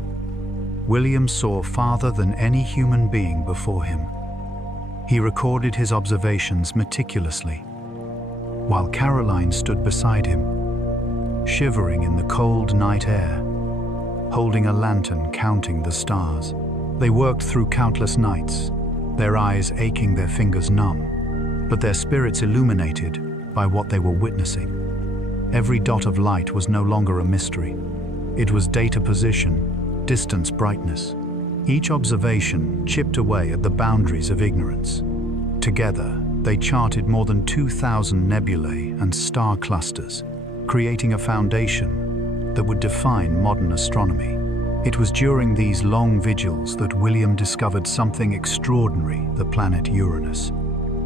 William saw farther than any human being before him. He recorded his observations meticulously, while Caroline stood beside him, shivering in the cold night air, holding a lantern counting the stars. They worked through countless nights, their eyes aching, their fingers numb, but their spirits illuminated by what they were witnessing. Every dot of light was no longer a mystery. It was data position, distance, brightness. Each observation chipped away at the boundaries of ignorance. Together, they charted more than 2,000 nebulae and star clusters, creating a foundation that would define modern astronomy. It was during these long vigils that William discovered something extraordinary: the planet Uranus.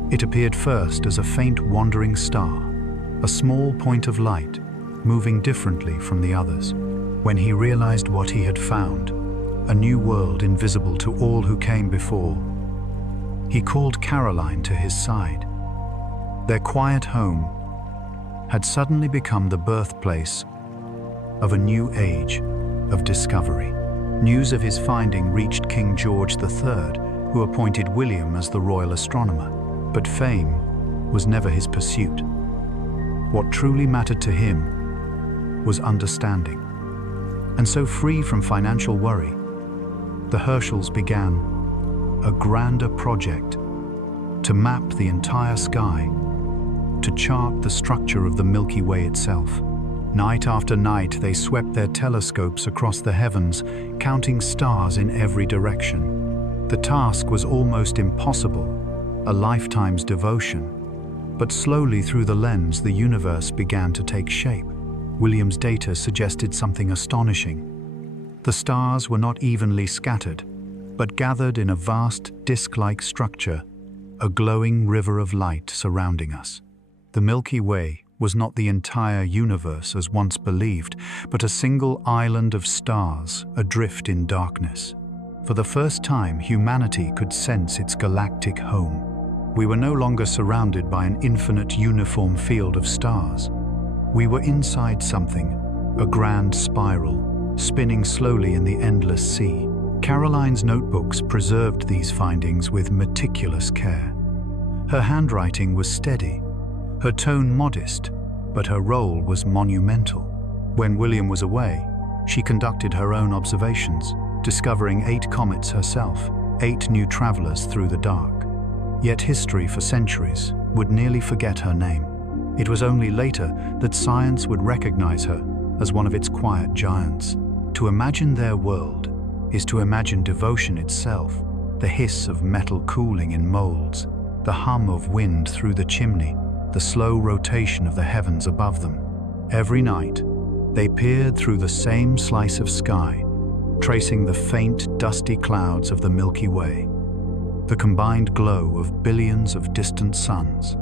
It appeared first as a faint wandering star, a small point of light, moving differently from the others. When he realized what he had found, a new world invisible to all who came before, he called Caroline to his side. Their quiet home had suddenly become the birthplace of a new age of discovery. News of his finding reached King George III, who appointed William as the royal astronomer. But fame was never his pursuit. What truly mattered to him was understanding. And so, free from financial worry, the Herschels began a grander project to map the entire sky, to chart the structure of the Milky Way itself. Night after night, they swept their telescopes across the heavens, counting stars in every direction. The task was almost impossible, a lifetime's devotion. But slowly, through the lens, the universe began to take shape. William's data suggested something astonishing. The stars were not evenly scattered, but gathered in a vast disk-like structure, a glowing river of light surrounding us. The Milky Way was not the entire universe as once believed, but a single island of stars adrift in darkness. For the first time, humanity could sense its galactic home. We were no longer surrounded by an infinite uniform field of stars. We were inside something, a grand spiral, spinning slowly in the endless sea. Caroline's notebooks preserved these findings with meticulous care. Her handwriting was steady, her tone modest, but her role was monumental. When William was away, she conducted her own observations, discovering 8 comets herself, 8 new travelers through the dark. Yet history for centuries would nearly forget her name. It was only later that science would recognize her as one of its quiet giants. To imagine their world is to imagine devotion itself, the hiss of metal cooling in molds, the hum of wind through the chimney, the slow rotation of the heavens above them. Every night, they peered through the same slice of sky, tracing the faint, dusty clouds of the Milky Way, the combined glow of billions of distant suns.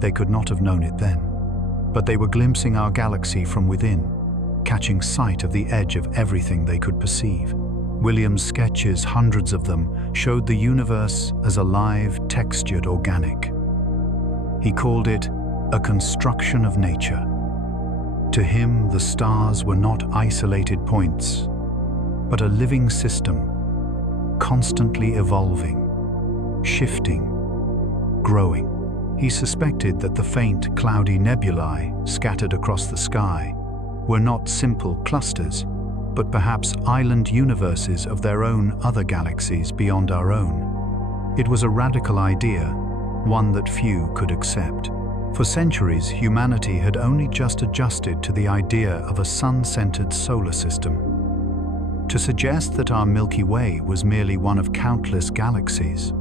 They could not have known it then, but they were glimpsing our galaxy from within, catching sight of the edge of everything they could perceive. William's sketches, hundreds of them, showed the universe as alive, textured, organic. He called it a construction of nature. To him, the stars were not isolated points, but a living system, constantly evolving, shifting, growing. He suspected that the faint, cloudy nebulae scattered across the sky were not simple clusters, but perhaps island universes of their own other galaxies beyond our own. It was a radical idea, one that few could accept. For centuries, humanity had only just adjusted to the idea of a sun-centered solar system. To suggest that our Milky Way was merely one of countless galaxies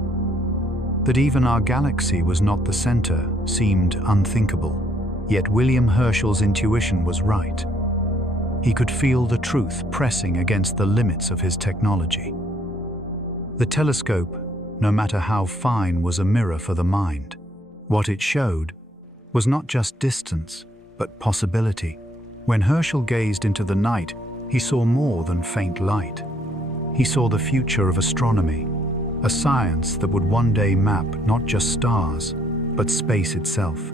That even our galaxy was not the center seemed unthinkable. Yet William Herschel's intuition was right. He could feel the truth pressing against the limits of his technology. The telescope, no matter how fine, was a mirror for the mind. What it showed was not just distance, but possibility. When Herschel gazed into the night, he saw more than faint light. He saw the future of astronomy, a science that would one day map not just stars, but space itself.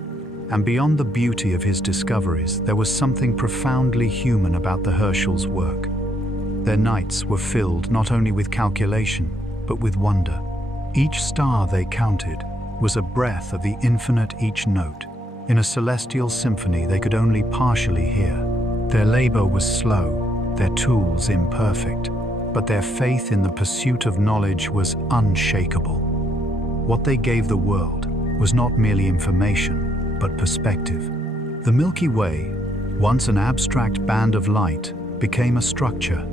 And beyond the beauty of his discoveries, there was something profoundly human about the Herschel's work. Their nights were filled not only with calculation, but with wonder. Each star they counted was a breath of the infinite, each note in a celestial symphony they could only partially hear. Their labor was slow, their tools imperfect, but their faith in the pursuit of knowledge was unshakable. What they gave the world was not merely information, but perspective. The Milky Way, once an abstract band of light, became a structure,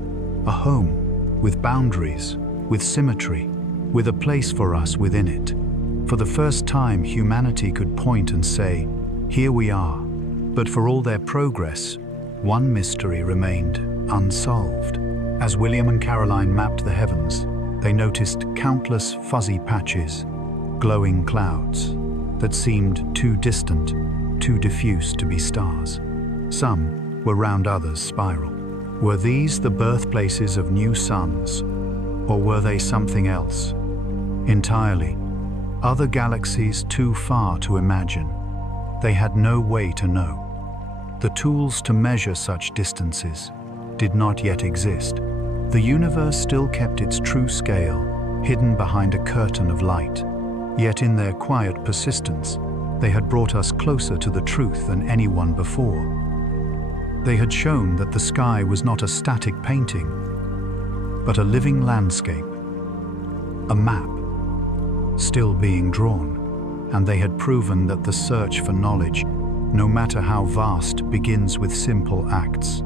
a home, with boundaries, with symmetry, with a place for us within it. For the first time, humanity could point and say, "Here we are." But for all their progress, one mystery remained unsolved. As William and Caroline mapped the heavens, they noticed countless fuzzy patches, glowing clouds that seemed too distant, too diffuse to be stars. Some were round, others spiral. Were these the birthplaces of new suns, or were they something else entirely? Other galaxies too far to imagine. They had no way to know. The tools to measure such distances did not yet exist. The universe still kept its true scale, hidden behind a curtain of light. Yet in their quiet persistence, they had brought us closer to the truth than anyone before. They had shown that the sky was not a static painting, but a living landscape, a map, still being drawn. And they had proven that the search for knowledge, no matter how vast, begins with simple acts.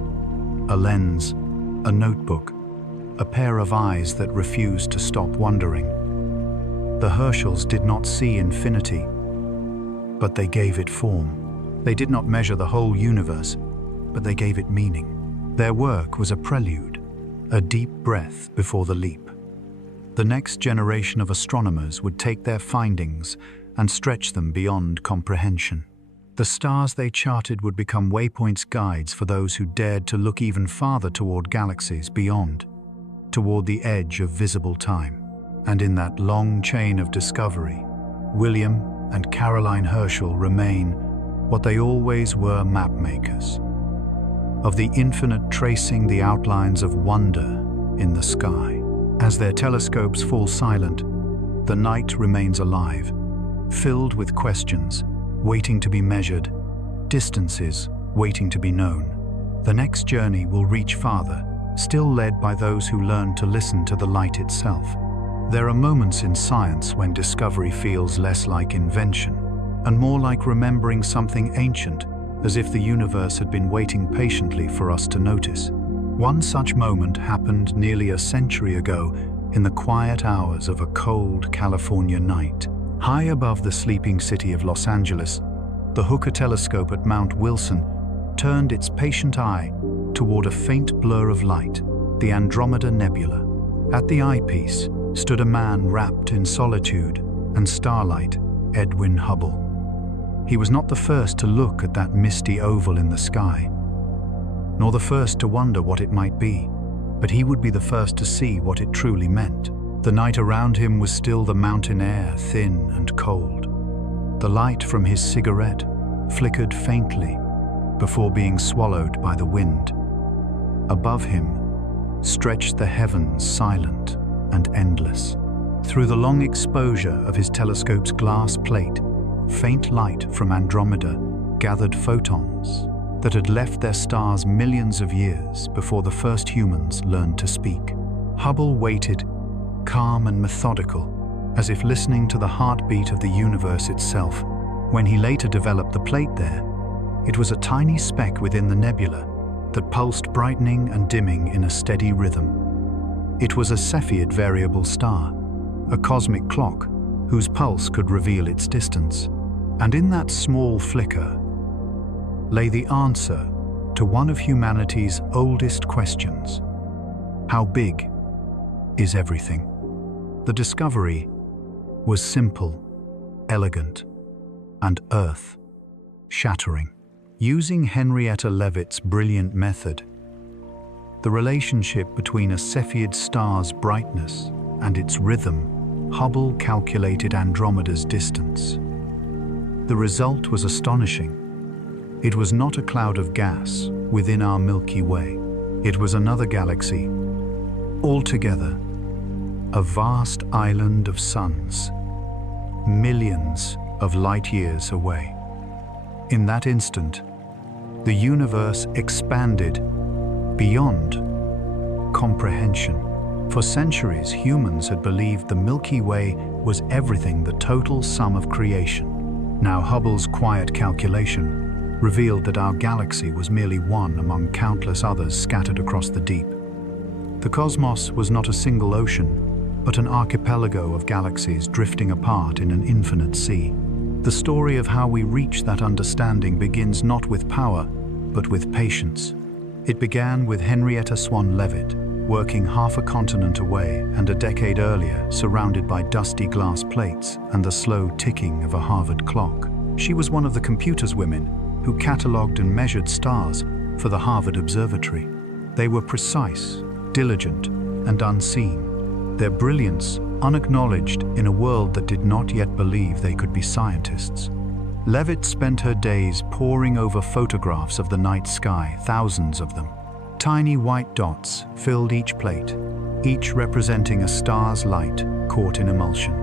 A lens, a notebook, a pair of eyes that refuse to stop wondering. The Herschels did not see infinity, but they gave it form. They did not measure the whole universe, but they gave it meaning. Their work was a prelude, a deep breath before the leap. The next generation of astronomers would take their findings and stretch them beyond comprehension. The stars they charted would become waypoints, guides for those who dared to look even farther toward galaxies beyond, toward the edge of visible time. And in that long chain of discovery, William and Caroline Herschel remain what they always were, mapmakers of the infinite, tracing the outlines of wonder in the sky. As their telescopes fall silent, the night remains alive, filled with questions waiting to be measured, distances waiting to be known. The next journey will reach farther, still led by those who learn to listen to the light itself. There are moments in science when discovery feels less like invention and more like remembering something ancient, as if the universe had been waiting patiently for us to notice. One such moment happened nearly a century ago in the quiet hours of a cold California night. High above the sleeping city of Los Angeles, the Hooker telescope at Mount Wilson turned its patient eye toward a faint blur of light, the Andromeda Nebula. At the eyepiece stood a man wrapped in solitude and starlight, Edwin Hubble. He was not the first to look at that misty oval in the sky, nor the first to wonder what it might be, but he would be the first to see what it truly meant. The night around him was still the mountain air, thin and cold. The light from his cigarette flickered faintly before being swallowed by the wind. Above him stretched the heavens, silent and endless. Through the long exposure of his telescope's glass plate, faint light from Andromeda gathered photons that had left their stars millions of years before the first humans learned to speak. Hubble waited, calm and methodical, as if listening to the heartbeat of the universe itself. When he later developed the plate there, it was a tiny speck within the nebula that pulsed, brightening and dimming in a steady rhythm. It was a Cepheid variable star, a cosmic clock whose pulse could reveal its distance. And in that small flicker lay the answer to one of humanity's oldest questions. How big is everything? The discovery was simple, elegant, and earth-shattering. Using Henrietta Leavitt's brilliant method, the relationship between a Cepheid star's brightness and its rhythm, Hubble calculated Andromeda's distance. The result was astonishing. It was not a cloud of gas within our Milky Way. It was another galaxy, altogether a vast island of suns, millions of light years away. In that instant, the universe expanded beyond comprehension. For centuries, humans had believed the Milky Way was everything, the total sum of creation. Now Hubble's quiet calculation revealed that our galaxy was merely one among countless others scattered across the deep. The cosmos was not a single ocean, but an archipelago of galaxies drifting apart in an infinite sea. The story of how we reach that understanding begins not with power, but with patience. It began with Henrietta Swan Leavitt, working half a continent away and a decade earlier surrounded by dusty glass plates and the slow ticking of a Harvard clock. She was one of the computer's women who catalogued and measured stars for the Harvard Observatory. They were precise, diligent, and unseen, their brilliance unacknowledged in a world that did not yet believe they could be scientists. Leavitt spent her days poring over photographs of the night sky, thousands of them. Tiny white dots filled each plate, each representing a star's light caught in emulsion.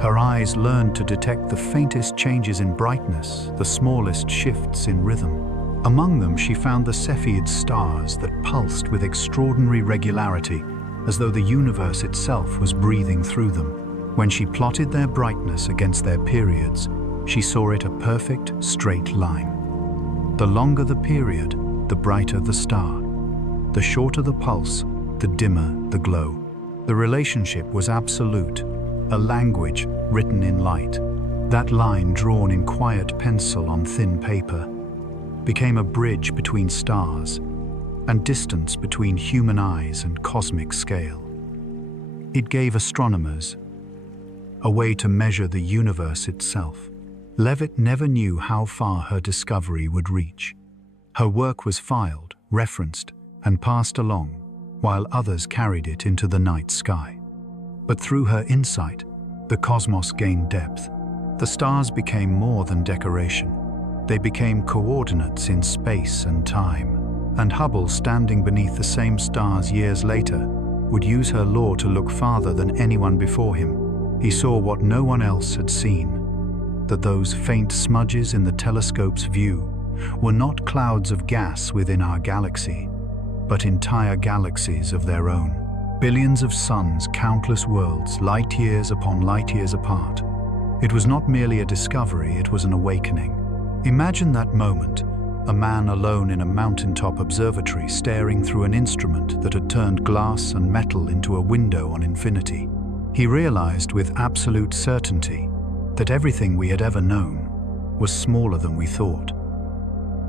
Her eyes learned to detect the faintest changes in brightness, the smallest shifts in rhythm. Among them, she found the Cepheid stars that pulsed with extraordinary regularity, as though the universe itself was breathing through them. When she plotted their brightness against their periods, she saw it a perfect, straight line. The longer the period, the brighter the star. The shorter the pulse, the dimmer the glow. The relationship was absolute, a language written in light. That line, drawn in quiet pencil on thin paper, became a bridge between stars and distance between human eyes and cosmic scale. It gave astronomers a way to measure the universe itself. Leavitt never knew how far her discovery would reach. Her work was filed, referenced, and passed along, while others carried it into the night sky. But through her insight, the cosmos gained depth. The stars became more than decoration. They became coordinates in space and time. And Hubble, standing beneath the same stars years later, would use her law to look farther than anyone before him. He saw what no one else had seen, that those faint smudges in the telescope's view were not clouds of gas within our galaxy, but entire galaxies of their own. Billions of suns, countless worlds, light years upon light years apart. It was not merely a discovery, it was an awakening. Imagine that moment, a man alone in a mountaintop observatory staring through an instrument that had turned glass and metal into a window on infinity. He realized with absolute certainty that everything we had ever known was smaller than we thought.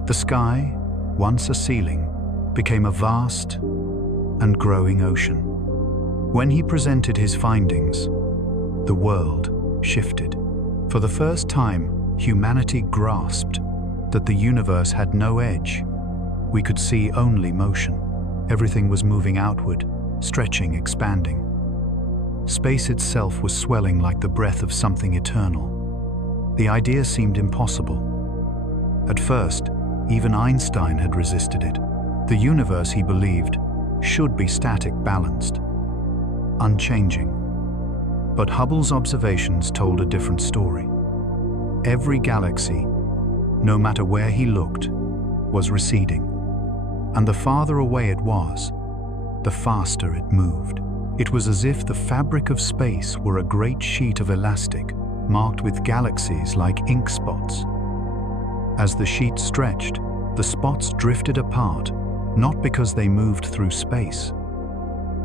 The sky, once a ceiling, became a vast and growing ocean. When he presented his findings, the world shifted. For the first time, humanity grasped that the universe had no edge. We could see only motion. Everything was moving outward, stretching, expanding. Space itself was swelling like the breath of something eternal. The idea seemed impossible. At first, even Einstein had resisted it. The universe, he believed, should be static, balanced, unchanging. But Hubble's observations told a different story. Every galaxy, no matter where he looked, was receding. And the farther away it was, the faster it moved. It was as if the fabric of space were a great sheet of elastic, marked with galaxies like ink spots. As the sheet stretched, the spots drifted apart, not because they moved through space,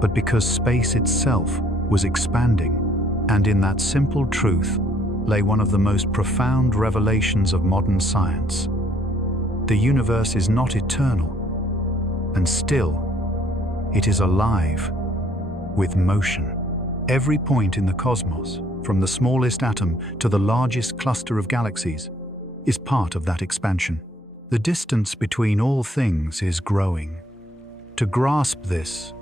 but because space itself was expanding. And in that simple truth lay one of the most profound revelations of modern science. The universe is not eternal, and still, it is alive, with motion. Every point in the cosmos, from the smallest atom to the largest cluster of galaxies, is part of that expansion. The distance between all things is growing. To grasp this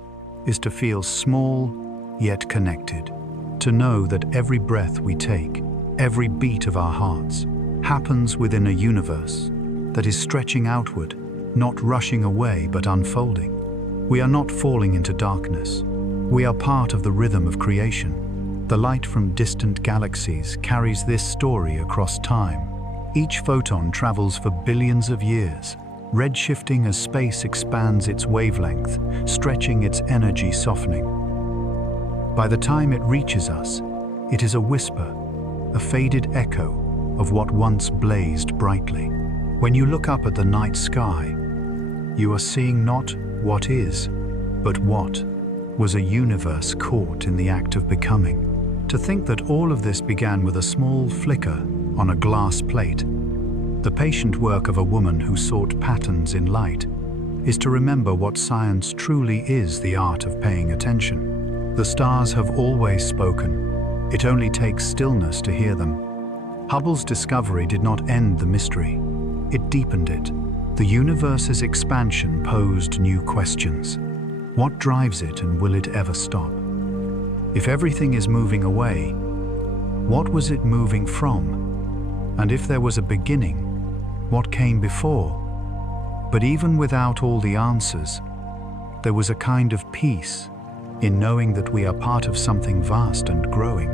is to feel small yet connected, to know that every breath we take, every beat of our hearts, happens within a universe that is stretching outward, not rushing away but unfolding. We are not falling into darkness. We are part of the rhythm of creation. The light from distant galaxies carries this story across time. Each photon travels for billions of years, redshifting as space expands its wavelength, stretching its energy, softening. By the time it reaches us, it is a whisper, a faded echo of what once blazed brightly. When you look up at the night sky, you are seeing not what is, but what was a universe caught in the act of becoming. To think that all of this began with a small flicker on a glass plate, the patient work of a woman who sought patterns in light, is to remember what science truly is: the art of paying attention. The stars have always spoken. It only takes stillness to hear them. Hubble's discovery did not end the mystery. It deepened it. The universe's expansion posed new questions. What drives it, and will it ever stop? If everything is moving away, what was it moving from? And if there was a beginning, what came before? But even without all the answers, there was a kind of peace in knowing that we are part of something vast and growing.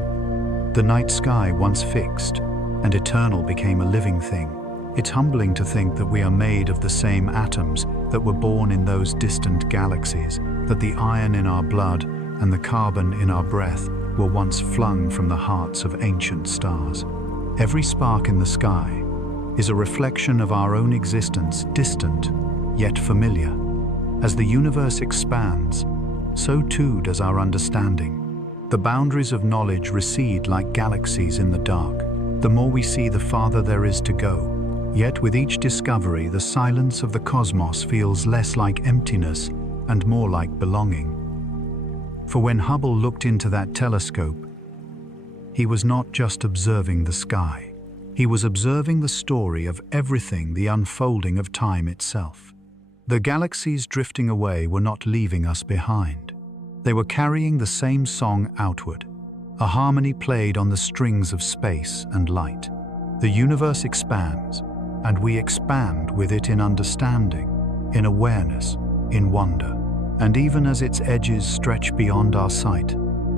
The night sky, once fixed and eternal, became a living thing. It's humbling to think that we are made of the same atoms that were born in those distant galaxies, that the iron in our blood and the carbon in our breath were once flung from the hearts of ancient stars. Every spark in the sky is a reflection of our own existence, distant yet familiar. As the universe expands, so too does our understanding. The boundaries of knowledge recede like galaxies in the dark. The more we see, the farther there is to go. Yet with each discovery, the silence of the cosmos feels less like emptiness and more like belonging. For when Hubble looked into that telescope, he was not just observing the sky. He was observing the story of everything, the unfolding of time itself. The galaxies drifting away were not leaving us behind. They were carrying the same song outward, a harmony played on the strings of space and light. The universe expands, and we expand with it in understanding, in awareness, in wonder. And even as its edges stretch beyond our sight,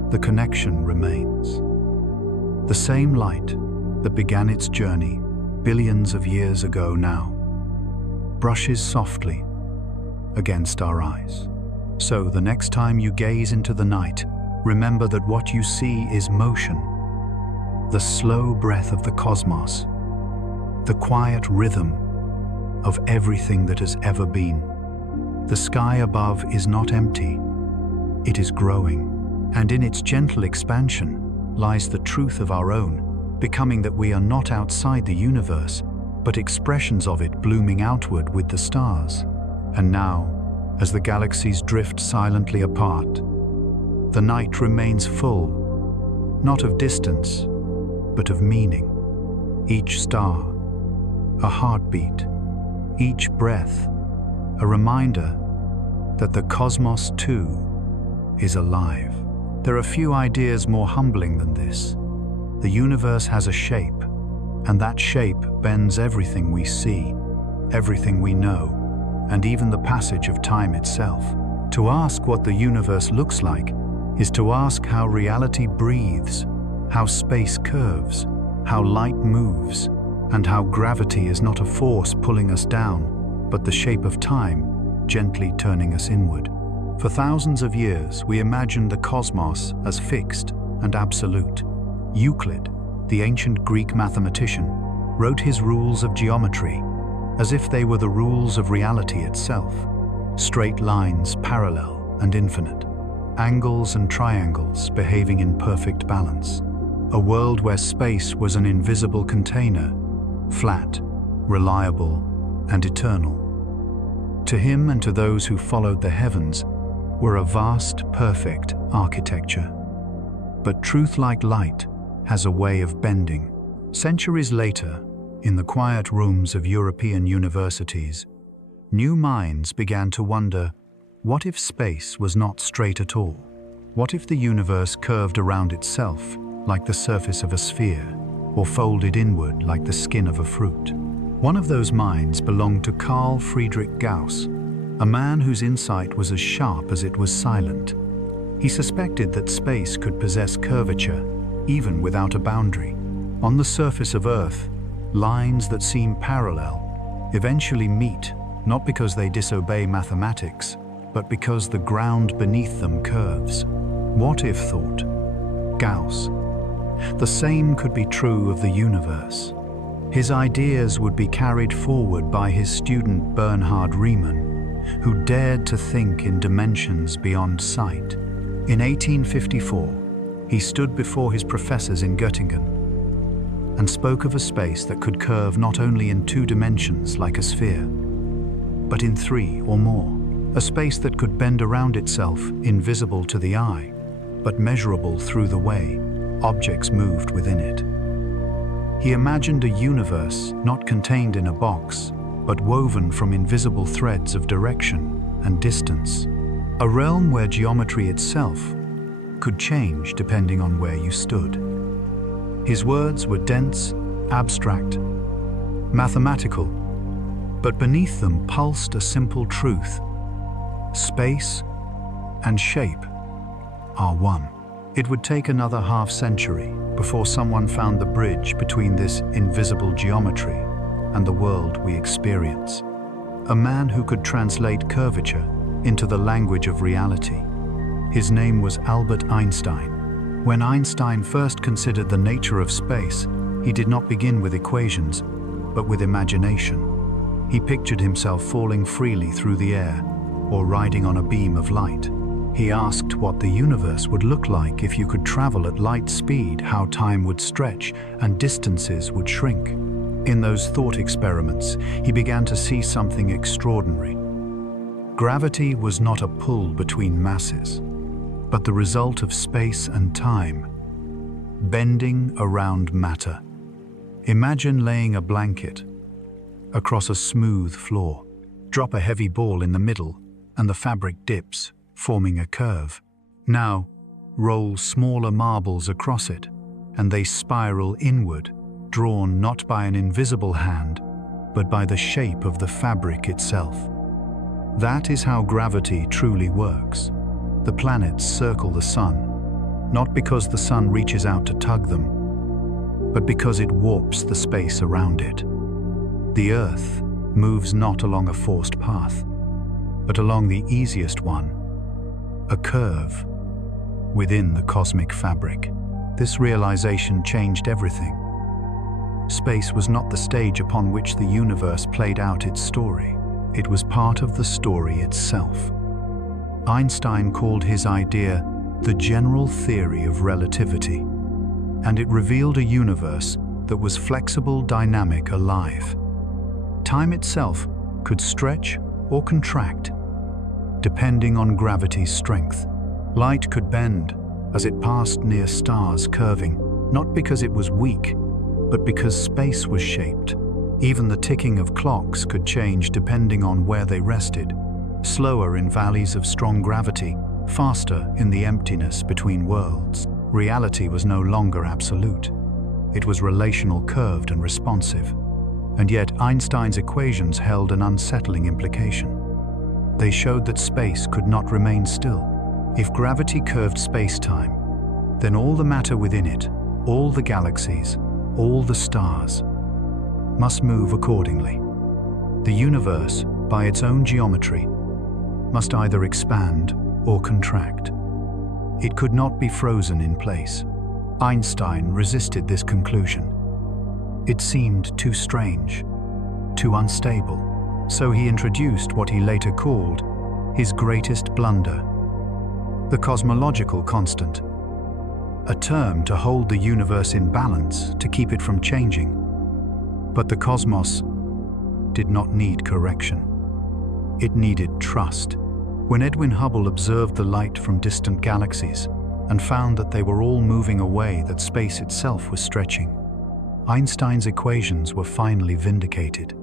the connection remains. The same light that began its journey billions of years ago now brushes softly against our eyes. So the next time you gaze into the night, remember that what you see is motion, the slow breath of the cosmos, the quiet rhythm of everything that has ever been. The sky above is not empty, it is growing, and in its gentle expansion lies the truth of our own becoming, that we are not outside the universe, but expressions of it blooming outward with the stars. And now, as the galaxies drift silently apart, the night remains full, not of distance, but of meaning. Each star, a heartbeat, each breath, a reminder that the cosmos too is alive. There are few ideas more humbling than this. The universe has a shape, and that shape bends everything we see, everything we know, and even the passage of time itself. To ask what the universe looks like is to ask how reality breathes, how space curves, how light moves, and how gravity is not a force pulling us down, but the shape of time gently turning us inward. For thousands of years, we imagined the cosmos as fixed and absolute. Euclid, the ancient Greek mathematician, wrote his rules of geometry as if they were the rules of reality itself, straight lines, parallel and infinite. angles and triangles behaving in perfect balance. A world where space was an invisible container, flat, reliable, and eternal. To him and to those who followed the heavens were a vast, perfect architecture. But truth, like light, has a way of bending. Centuries later, in the quiet rooms of European universities, new minds began to wonder, what if space was not straight at all? What if the universe curved around itself like the surface of a sphere, or folded inward like the skin of a fruit? One of those minds belonged to Carl Friedrich Gauss, a man whose insight was as sharp as it was silent. He suspected that space could possess curvature, even without a boundary. On the surface of Earth, lines that seem parallel eventually meet, not because they disobey mathematics, but because the ground beneath them curves. What if, thought Gauss, the same could be true of the universe? His ideas would be carried forward by his student Bernhard Riemann, who dared to think in dimensions beyond sight. In 1854, he stood before his professors in Göttingen and spoke of a space that could curve not only in 2 dimensions like a sphere, but in 3 or more. A space that could bend around itself, invisible to the eye, but measurable through the way objects moved within it. He imagined a universe not contained in a box, but woven from invisible threads of direction and distance. A realm where geometry itself could change depending on where you stood. His words were dense, abstract, mathematical, but beneath them pulsed a simple truth. Space and shape are one. It would take another half-century before someone found the bridge between this invisible geometry and the world we experience. A man who could translate curvature into the language of reality. His name was Albert Einstein. When Einstein first considered the nature of space, he did not begin with equations, but with imagination. He pictured himself falling freely through the air or riding on a beam of light. He asked what the universe would look like if you could travel at light speed, how time would stretch and distances would shrink. In those thought experiments, he began to see something extraordinary. Gravity was not a pull between masses, but the result of space and time, bending around matter. Imagine laying a blanket across a smooth floor. Drop a heavy ball in the middle, and the fabric dips, forming a curve. Now, roll smaller marbles across it, and they spiral inward, drawn not by an invisible hand, but by the shape of the fabric itself. That is how gravity truly works. The planets circle the sun, not because the sun reaches out to tug them, but because it warps the space around it. The Earth moves not along a forced path, but along the easiest one, a curve within the cosmic fabric. This realization changed everything. Space was not the stage upon which the universe played out its story. It was part of the story itself. Einstein called his idea the general theory of relativity, and it revealed a universe that was flexible, dynamic, alive. Time itself could stretch or contract, depending on gravity's strength. Light could bend as it passed near stars curving, not because it was weak, but because space was shaped. Even the ticking of clocks could change depending on where they rested, slower in valleys of strong gravity, faster in the emptiness between worlds. Reality was no longer absolute. It was relational, curved, and responsive. And yet Einstein's equations held an unsettling implication. They showed that space could not remain still. If gravity curved space-time, then all the matter within it, all the galaxies, all the stars, must move accordingly. The universe, by its own geometry, must either expand or contract. It could not be frozen in place. Einstein resisted this conclusion. It seemed too strange, too unstable. So he introduced what he later called his greatest blunder, The cosmological constant, a term to hold the universe in balance, to keep it from changing. But the cosmos did not need correction. It needed trust. When Edwin Hubble observed the light from distant galaxies and found that they were all moving away, that space itself was stretching, Einstein's equations were finally vindicated.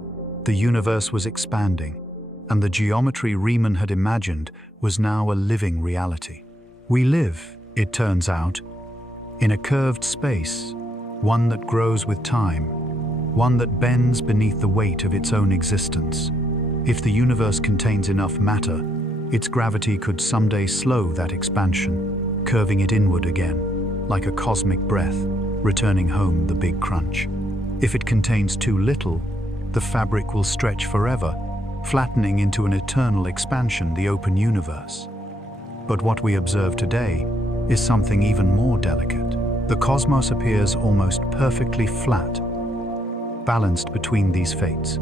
The universe was expanding, and the geometry Riemann had imagined was now a living reality. We live, it turns out, in a curved space, one that grows with time, one that bends beneath the weight of its own existence. If the universe contains enough matter, its gravity could someday slow that expansion, curving it inward again, like a cosmic breath, returning home the big crunch. If it contains too little, the fabric will stretch forever, flattening into an eternal expansion, the open universe. But what we observe today is something even more delicate. The cosmos appears almost perfectly flat, balanced between these fates.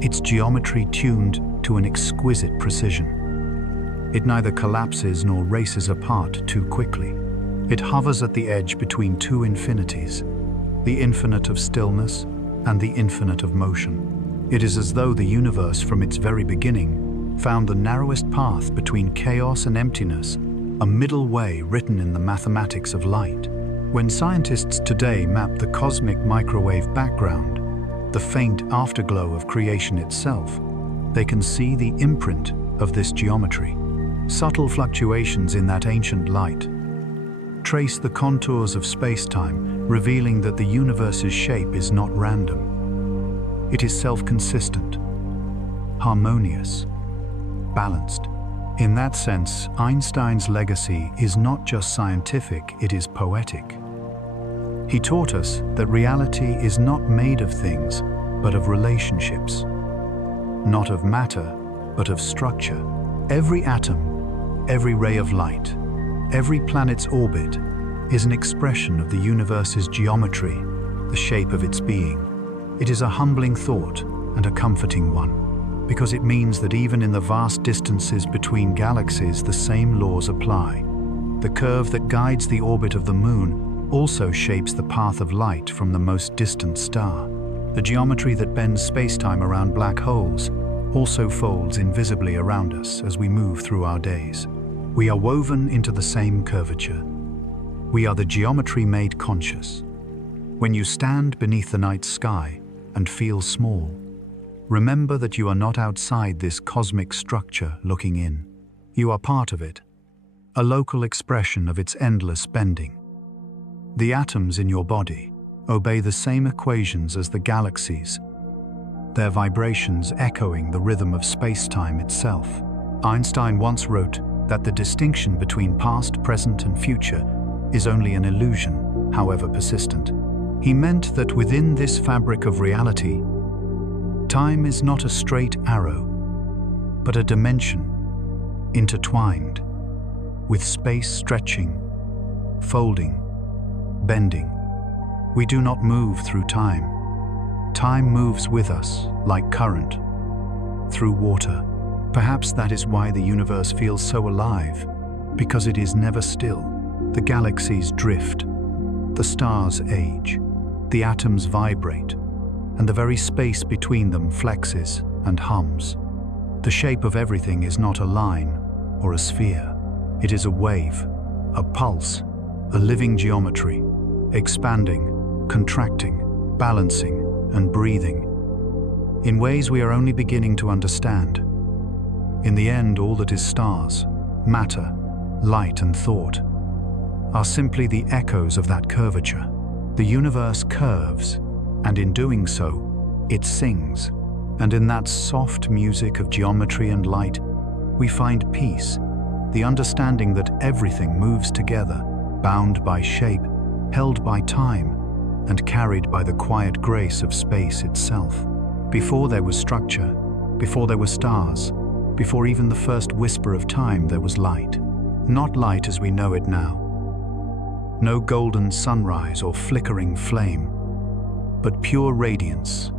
Its geometry tuned to an exquisite precision. It neither collapses nor races apart too quickly. It hovers at the edge between two infinities, the infinite of stillness and the infinite of motion. It is as though the universe from its very beginning found the narrowest path between chaos and emptiness, a middle way written in the mathematics of light. When scientists today map the cosmic microwave background, the faint afterglow of creation itself, they can see the imprint of this geometry. Subtle fluctuations in that ancient light trace the contours of space-time, revealing that the universe's shape is not random. It is self-consistent, harmonious, balanced. In that sense, Einstein's legacy is not just scientific, it is poetic. He taught us that reality is not made of things, but of relationships. Not of matter, but of structure. Every atom, every ray of light, every planet's orbit is an expression of the universe's geometry, the shape of its being. It is a humbling thought and a comforting one, because it means that even in the vast distances between galaxies, the same laws apply. The curve that guides the orbit of the moon also shapes the path of light from the most distant star. The geometry that bends space-time around black holes also folds invisibly around us as we move through our days. We are woven into the same curvature. We are the geometry made conscious. When you stand beneath the night sky and feel small, remember that you are not outside this cosmic structure looking in. You are part of it, a local expression of its endless bending. The atoms in your body obey the same equations as the galaxies, their vibrations echoing the rhythm of space-time itself. Einstein once wrote that the distinction between past, present, and future is only an illusion, however persistent. He meant that within this fabric of reality, time is not a straight arrow, but a dimension, intertwined, with space stretching, folding, bending. We do not move through time. Time moves with us, like current, through water. Perhaps that is why the universe feels so alive, because it is never still. The galaxies drift, the stars age, the atoms vibrate, and the very space between them flexes and hums. The shape of everything is not a line or a sphere. It is a wave, a pulse, a living geometry, expanding, contracting, balancing, and breathing, in ways we are only beginning to understand. In the end, all that is stars, matter, light, and thought are simply the echoes of that curvature. The universe curves, and in doing so, it sings. And in that soft music of geometry and light, we find peace, the understanding that everything moves together, bound by shape, held by time, and carried by the quiet grace of space itself. Before there was structure, before there were stars, before even the first whisper of time, there was light. Not light as we know it now. No golden sunrise or flickering flame, but pure radiance,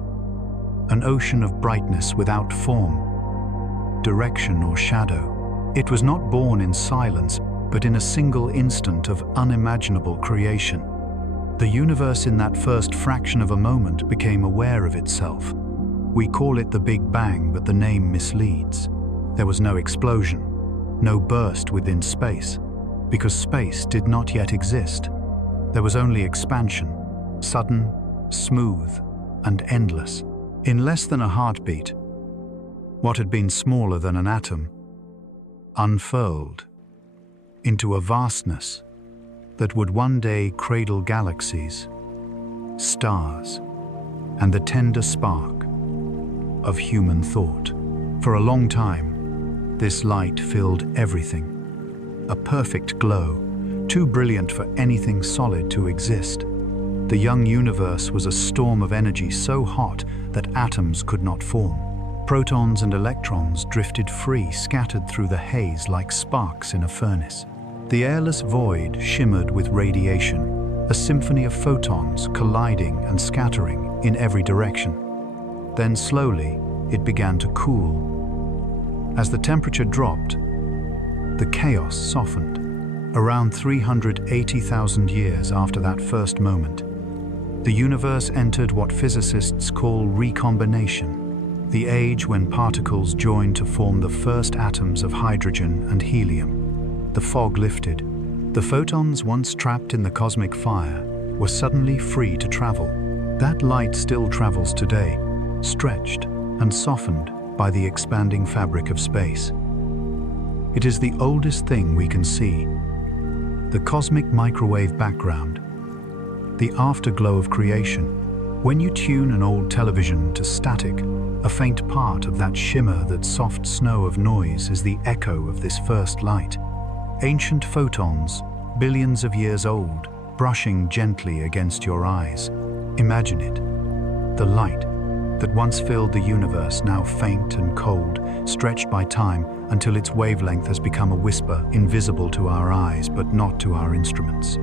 an ocean of brightness without form, direction, or shadow. It was not born in silence, but in a single instant of unimaginable creation. The universe in that first fraction of a moment became aware of itself. We call it the Big Bang, but the name misleads. There was no explosion, no burst within space, because space did not yet exist. There was only expansion, sudden, smooth, and endless. In less than a heartbeat, what had been smaller than an atom unfurled into a vastness that would one day cradle galaxies, stars, and the tender spark of human thought. For a long time, this light filled everything, a perfect glow, too brilliant for anything solid to exist. The young universe was a storm of energy so hot that atoms could not form. Protons and electrons drifted free, scattered through the haze like sparks in a furnace. The airless void shimmered with radiation, a symphony of photons colliding and scattering in every direction. Then slowly, it began to cool. As the temperature dropped, the chaos softened. Around 380,000 years after that first moment, the universe entered what physicists call recombination, the age when particles joined to form the first atoms of hydrogen and helium. The fog lifted. The photons once trapped in the cosmic fire were suddenly free to travel. That light still travels today, stretched and softened by the expanding fabric of space. It is the oldest thing we can see, the cosmic microwave background, the afterglow of creation. When you tune an old television to static, a faint part of that shimmer, that soft snow of noise, is the echo of this first light. Ancient photons, billions of years old, brushing gently against your eyes. Imagine it. The light that once filled the universe, now faint and cold, stretched by time until its wavelength has become a whisper, invisible to our eyes but not to our instruments.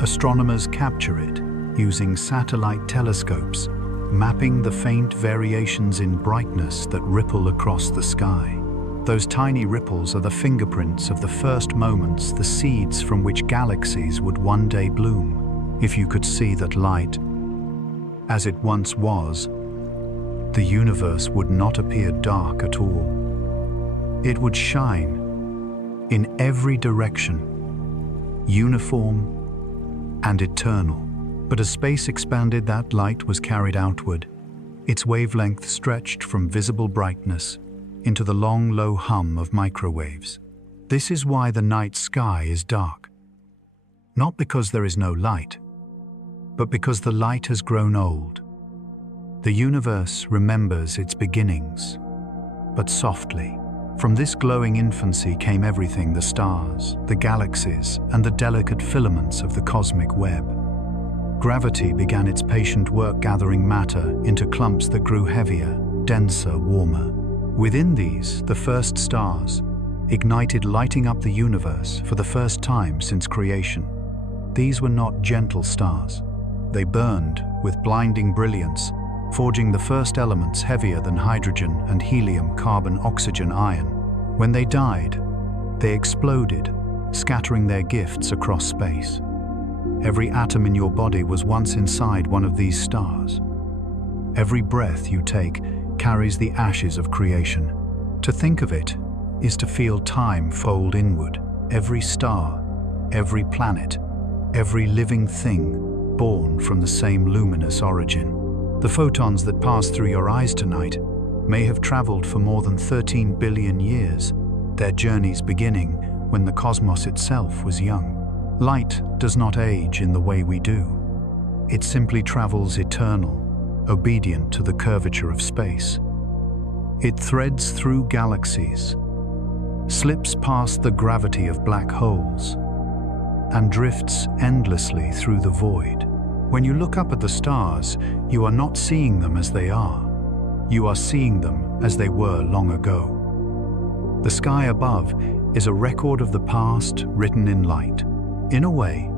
Astronomers capture it using satellite telescopes, mapping the faint variations in brightness that ripple across the sky. Those tiny ripples are the fingerprints of the first moments, the seeds from which galaxies would one day bloom. If you could see that light as it once was, the universe would not appear dark at all. It would shine in every direction, uniform and eternal. But as space expanded, that light was carried outward. Its wavelength stretched from visible brightness into the long, low hum of microwaves. This is why the night sky is dark. Not because there is no light, but because the light has grown old. The universe remembers its beginnings, but softly. From this glowing infancy came everything: the stars, the galaxies, and the delicate filaments of the cosmic web. Gravity began its patient work, gathering matter into clumps that grew heavier, denser, warmer. Within these, the first stars ignited, lighting up the universe for the first time since creation. These were not gentle stars. They burned with blinding brilliance, forging the first elements heavier than hydrogen and helium, carbon, oxygen, iron. When they died, they exploded, scattering their gifts across space. Every atom in your body was once inside one of these stars. Every breath you take carries the ashes of creation. To think of it is to feel time fold inward. Every star, every planet, every living thing born from the same luminous origin. The photons that pass through your eyes tonight may have traveled for more than 13 billion years, their journeys beginning when the cosmos itself was young. Light does not age in the way we do. It simply travels eternal, obedient to the curvature of space. It threads through galaxies, slips past the gravity of black holes, and drifts endlessly through the void. When you look up at the stars, you are not seeing them as they are. You are seeing them as they were long ago. The sky above is a record of the past written in light. In a way,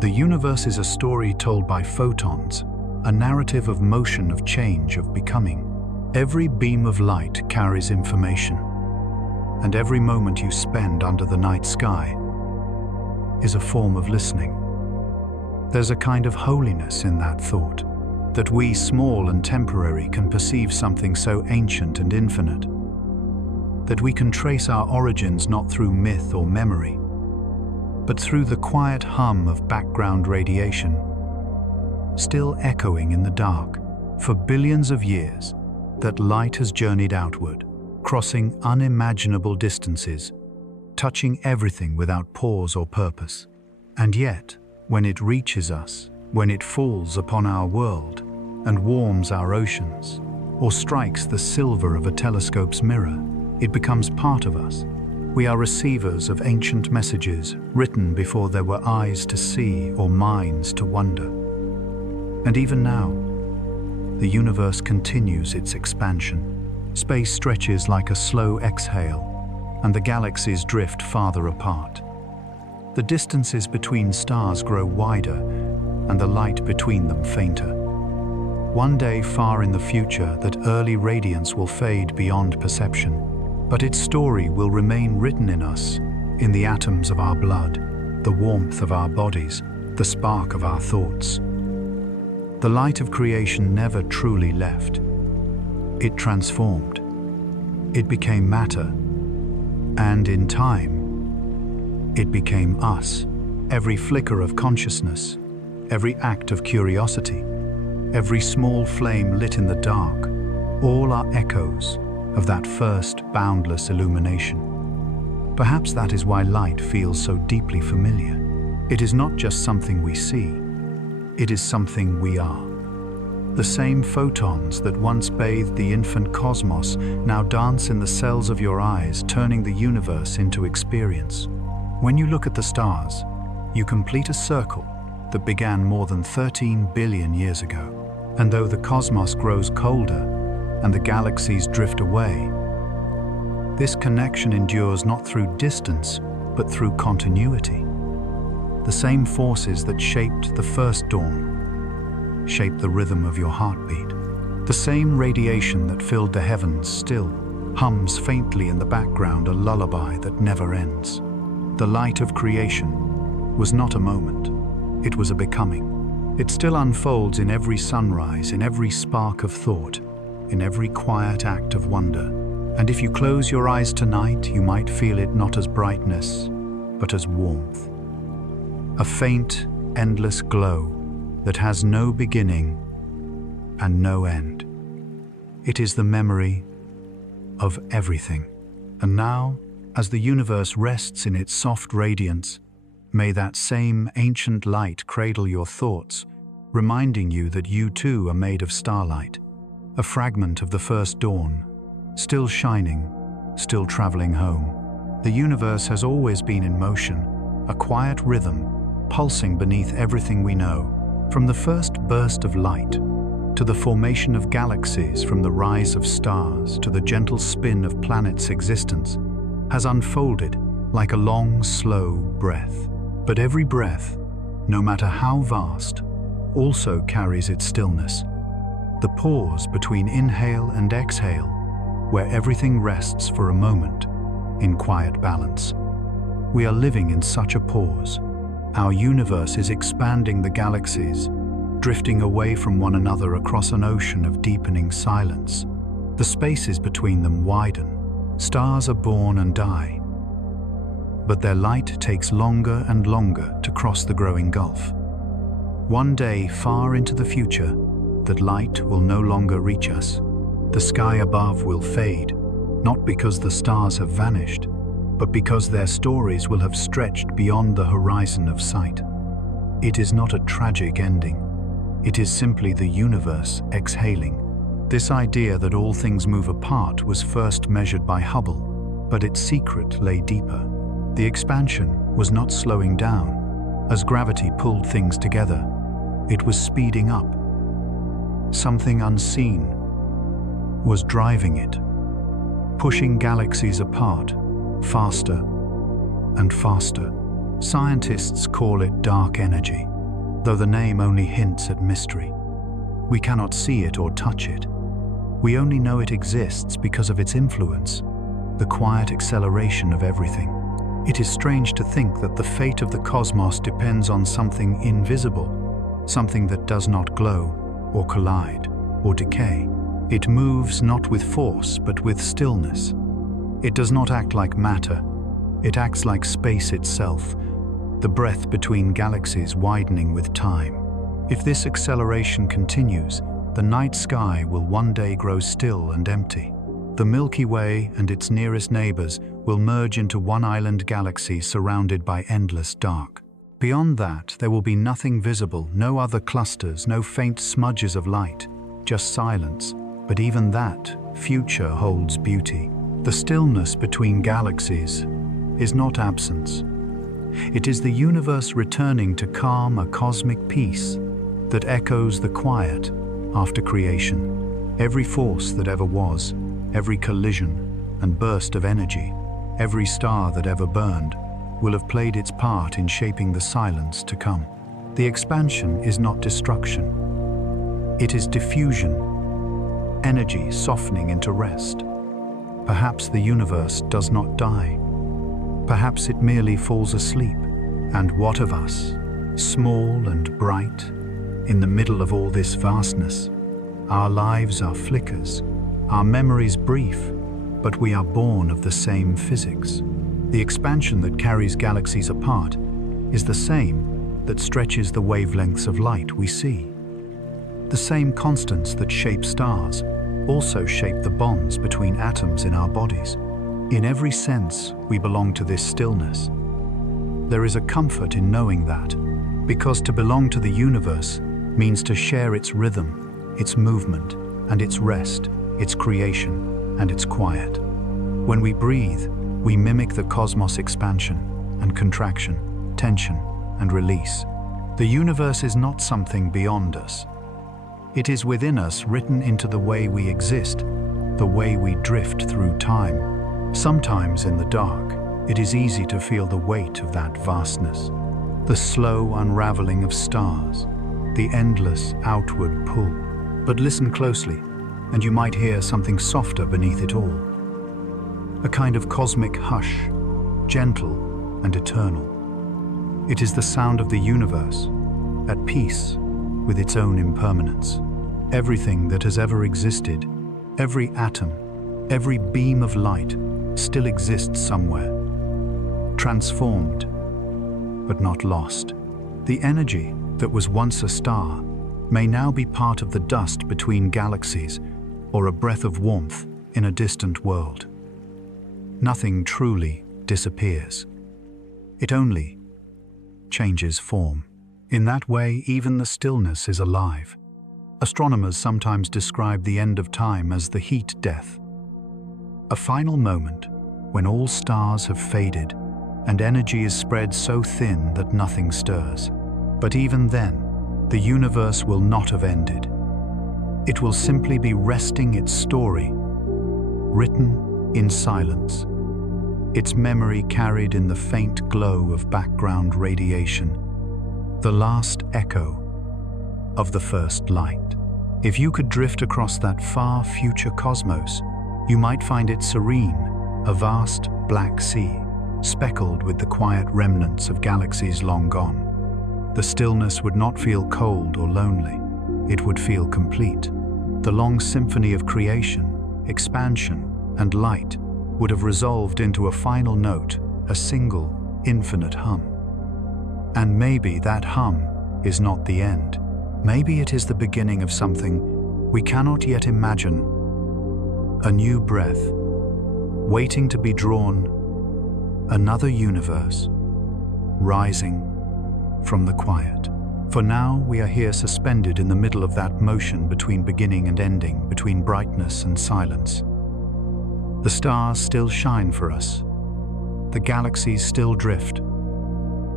the universe is a story told by photons, a narrative of motion, of change, of becoming. Every beam of light carries information. and every moment you spend under the night sky is a form of listening. There's a kind of holiness in that thought, that we, small and temporary, can perceive something so ancient and infinite, that we can trace our origins not through myth or memory, but through the quiet hum of background radiation, still echoing in the dark. For billions of years, that light has journeyed outward, crossing unimaginable distances, touching everything without pause or purpose. And yet, when it reaches us, when it falls upon our world and warms our oceans, or strikes the silver of a telescope's mirror, it becomes part of us. We are receivers of ancient messages written before there were eyes to see or minds to wonder. And even now, the universe continues its expansion. Space stretches like a slow exhale, and the galaxies drift farther apart. The distances between stars grow wider, and the light between them fainter. One day far in the future, that early radiance will fade beyond perception, but its story will remain written in us, in the atoms of our blood, the warmth of our bodies, the spark of our thoughts. The light of creation never truly left. It transformed. It became matter, and in time, it became us. Every flicker of consciousness, every act of curiosity, every small flame lit in the dark, all are echoes of that first boundless illumination. Perhaps that is why light feels so deeply familiar. It is not just something we see, it is something we are. The same photons that once bathed the infant cosmos now dance in the cells of your eyes, turning the universe into experience. When you look at the stars, you complete a circle that began more than 13 billion years ago. And though the cosmos grows colder and the galaxies drift away, this connection endures not through distance, but through continuity. The same forces that shaped the first dawn shape the rhythm of your heartbeat. The same radiation that filled the heavens still hums faintly in the background, a lullaby that never ends. The light of creation was not a moment, it was a becoming. It still unfolds in every sunrise, in every spark of thought, in every quiet act of wonder. And if you close your eyes tonight, you might feel it not as brightness, but as warmth. A faint, endless glow that has no beginning and no end. It is the memory of everything. And now, as the universe rests in its soft radiance, may that same ancient light cradle your thoughts, reminding you that you too are made of starlight, a fragment of the first dawn, still shining, still traveling home. The universe has always been in motion, a quiet rhythm, pulsing beneath everything we know, from the first burst of light, to the formation of galaxies, from the rise of stars, to the gentle spin of planets' existence, has unfolded like a long, slow breath. But every breath, no matter how vast, also carries its stillness. The pause between inhale and exhale, where everything rests for a moment in quiet balance. We are living in such a pause. Our universe is expanding, the galaxies drifting away from one another across an ocean of deepening silence. The spaces between them widen. Stars are born and die, but their light takes longer and longer to cross the growing gulf. One day, far into the future, that light will no longer reach us. The sky above will fade, not because the stars have vanished, but because their stories will have stretched beyond the horizon of sight. It is not a tragic ending. It is simply the universe exhaling. This idea that all things move apart was first measured by Hubble, but its secret lay deeper. The expansion was not slowing down. As gravity pulled things together, it was speeding up. Something unseen was driving it, pushing galaxies apart, faster and faster. Scientists call it dark energy, though the name only hints at mystery. We cannot see it or touch it. We only know it exists because of its influence. the quiet acceleration of everything. It is strange to think that the fate of the cosmos depends on something invisible, something that does not glow, or collide, or decay. It moves not with force, but with stillness. It does not act like matter. It acts like space itself, the breadth between galaxies widening with time. If this acceleration continues, the night sky will one day grow still and empty. The Milky Way and its nearest neighbors will merge into one island galaxy surrounded by endless dark. Beyond that, there will be nothing visible, no other clusters, no faint smudges of light, just silence. But even that future holds beauty. The stillness between galaxies is not absence. It is the universe returning to calm, a cosmic peace that echoes the quiet after creation. Every force that ever was, every collision and burst of energy, every star that ever burned, will have played its part in shaping the silence to come. The expansion is not destruction. It is diffusion. Energy softening into rest. Perhaps the universe does not die. Perhaps it merely falls asleep. And what of us, small and bright, in the middle of all this vastness? Our lives are flickers, our memories brief, but we are born of the same physics. The expansion that carries galaxies apart is the same that stretches the wavelengths of light we see. The same constants that shape stars also shape the bonds between atoms in our bodies. In every sense, we belong to this stillness. There is a comfort in knowing that, because to belong to the universe means to share its rhythm, its movement, and its rest, its creation, and its quiet. When we breathe, we mimic the cosmos expansion and contraction, tension and release. The universe is not something beyond us. It is within us, written into the way we exist, the way we drift through time. Sometimes in the dark, it is easy to feel the weight of that vastness, the slow unraveling of stars, the endless outward pull. But listen closely, and you might hear something softer beneath it all. A kind of cosmic hush, gentle and eternal. It is the sound of the universe, at peace with its own impermanence. Everything that has ever existed, every atom, every beam of light, still exists somewhere, transformed, but not lost. The energy that was once a star may now be part of the dust between galaxies or a breath of warmth in a distant world. Nothing truly disappears. It only changes form. In that way, even the stillness is alive. Astronomers sometimes describe the end of time as the heat death, a final moment when all stars have faded and energy is spread so thin that nothing stirs. But even then, the universe will not have ended. It will simply be resting its story, written in silence, its memory carried in the faint glow of background radiation, the last echo of the first light. If you could drift across that far future cosmos, you might find it serene, a vast black sea, speckled with the quiet remnants of galaxies long gone. The stillness would not feel cold or lonely. It would feel complete. The long symphony of creation, expansion, and light would have resolved into a final note, a single, infinite hum. And maybe that hum is not the end. Maybe it is the beginning of something we cannot yet imagine. A new breath, waiting to be drawn, another universe, rising from the quiet. For now, we are here suspended in the middle of that motion between beginning and ending, between brightness and silence. The stars still shine for us. The galaxies still drift.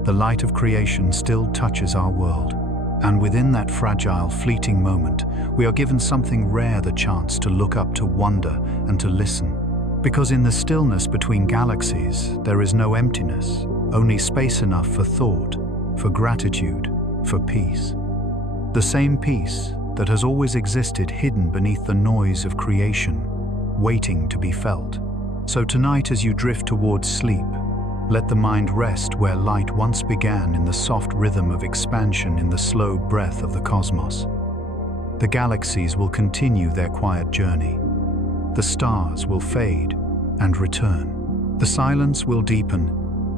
The light of creation still touches our world. And within that fragile, fleeting moment, we are given something rare, the chance to look up, to wonder, and to listen. Because in the stillness between galaxies, there is no emptiness, only space enough for thought, for gratitude, for peace. The same peace that has always existed hidden beneath the noise of creation, waiting to be felt. So tonight, as you drift towards sleep, let the mind rest where light once began, in the soft rhythm of expansion, in the slow breath of the cosmos. The galaxies will continue their quiet journey. The stars will fade and return. The silence will deepen,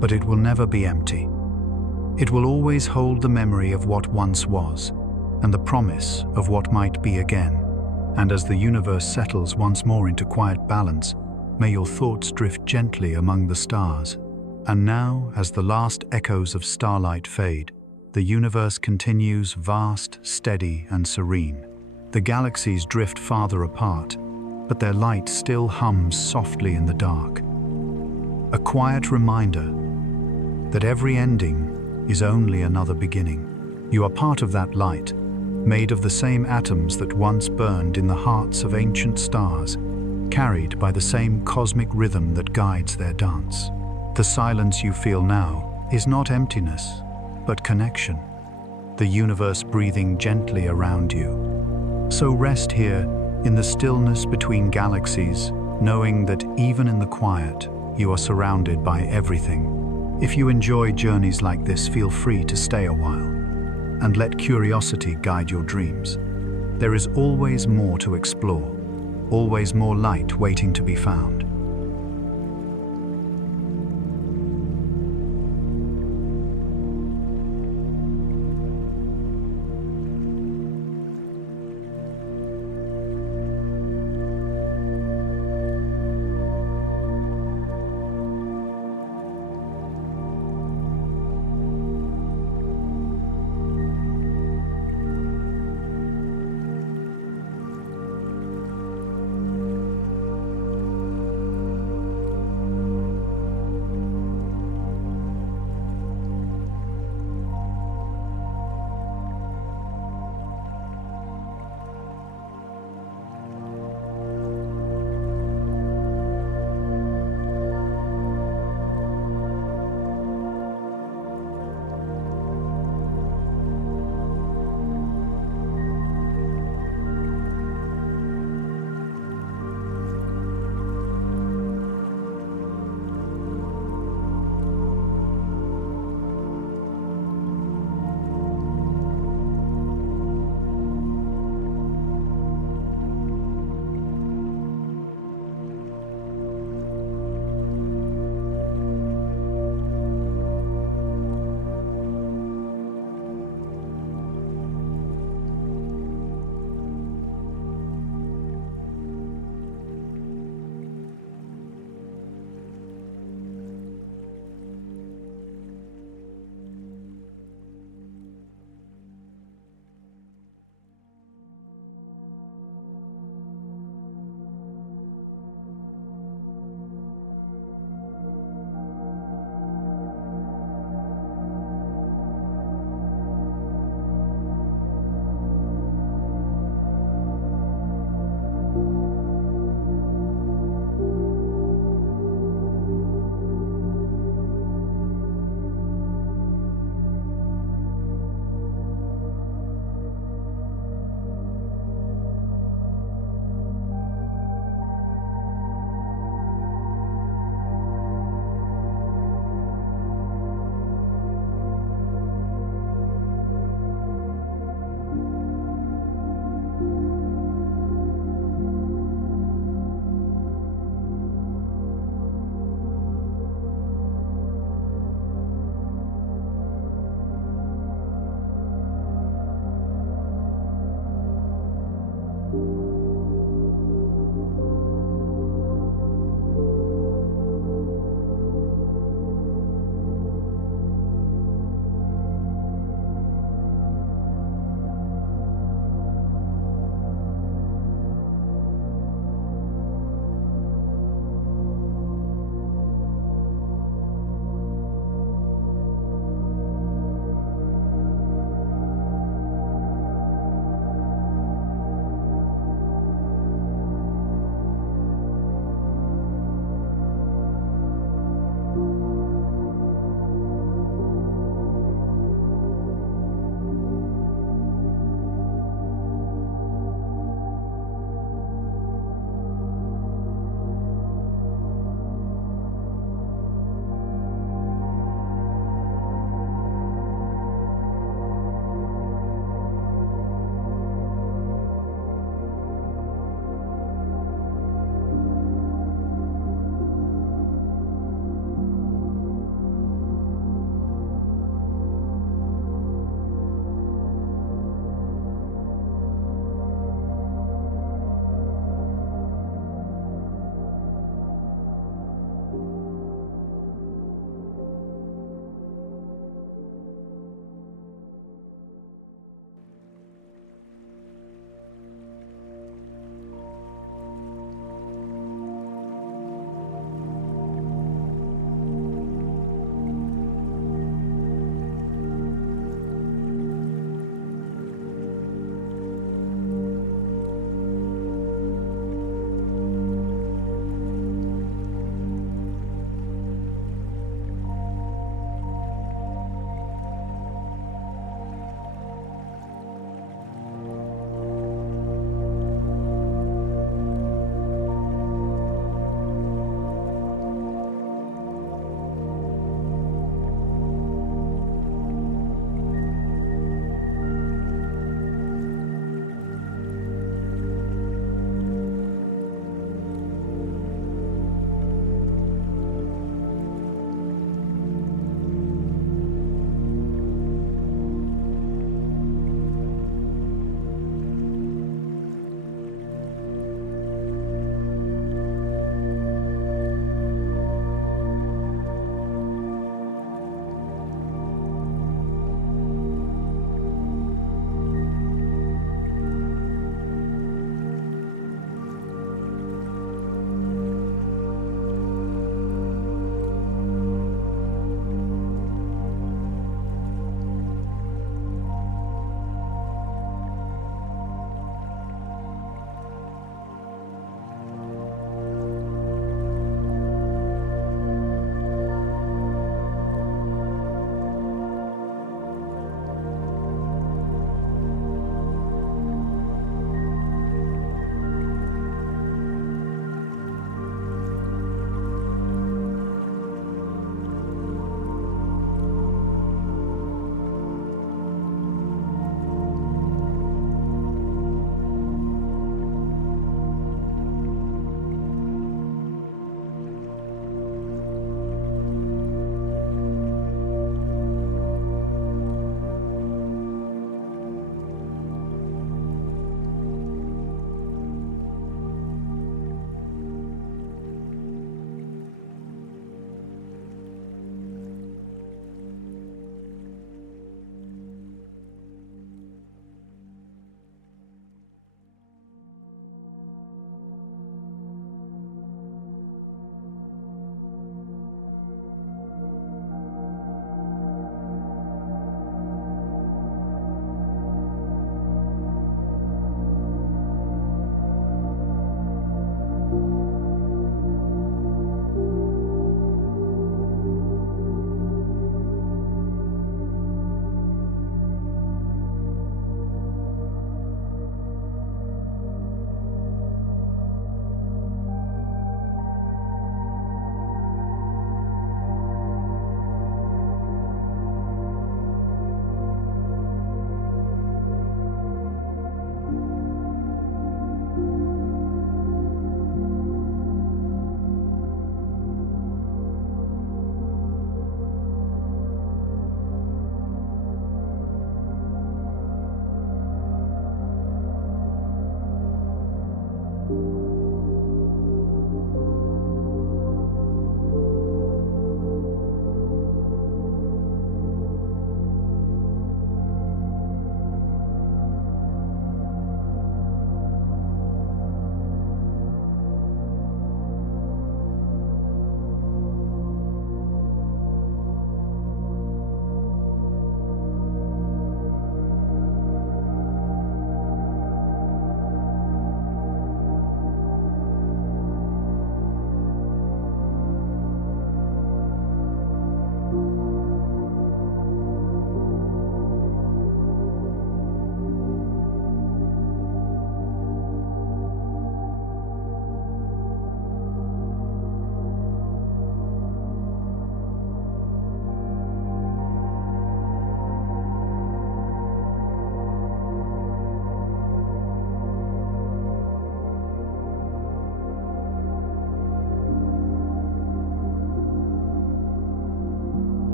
but it will never be empty. It will always hold the memory of what once was, and the promise of what might be again. And as the universe settles once more into quiet balance, may your thoughts drift gently among the stars. And now, as the last echoes of starlight fade, the universe continues vast, steady, and serene. The galaxies drift farther apart, but their light still hums softly in the dark. A quiet reminder that every ending is only another beginning. You are part of that light, made of the same atoms that once burned in the hearts of ancient stars, carried by the same cosmic rhythm that guides their dance. The silence you feel now is not emptiness, but connection, the universe breathing gently around you. So rest here in the stillness between galaxies, knowing that even in the quiet, you are surrounded by everything. If you enjoy journeys like this, feel free to stay a while and let curiosity guide your dreams. There is always more to explore, always more light waiting to be found.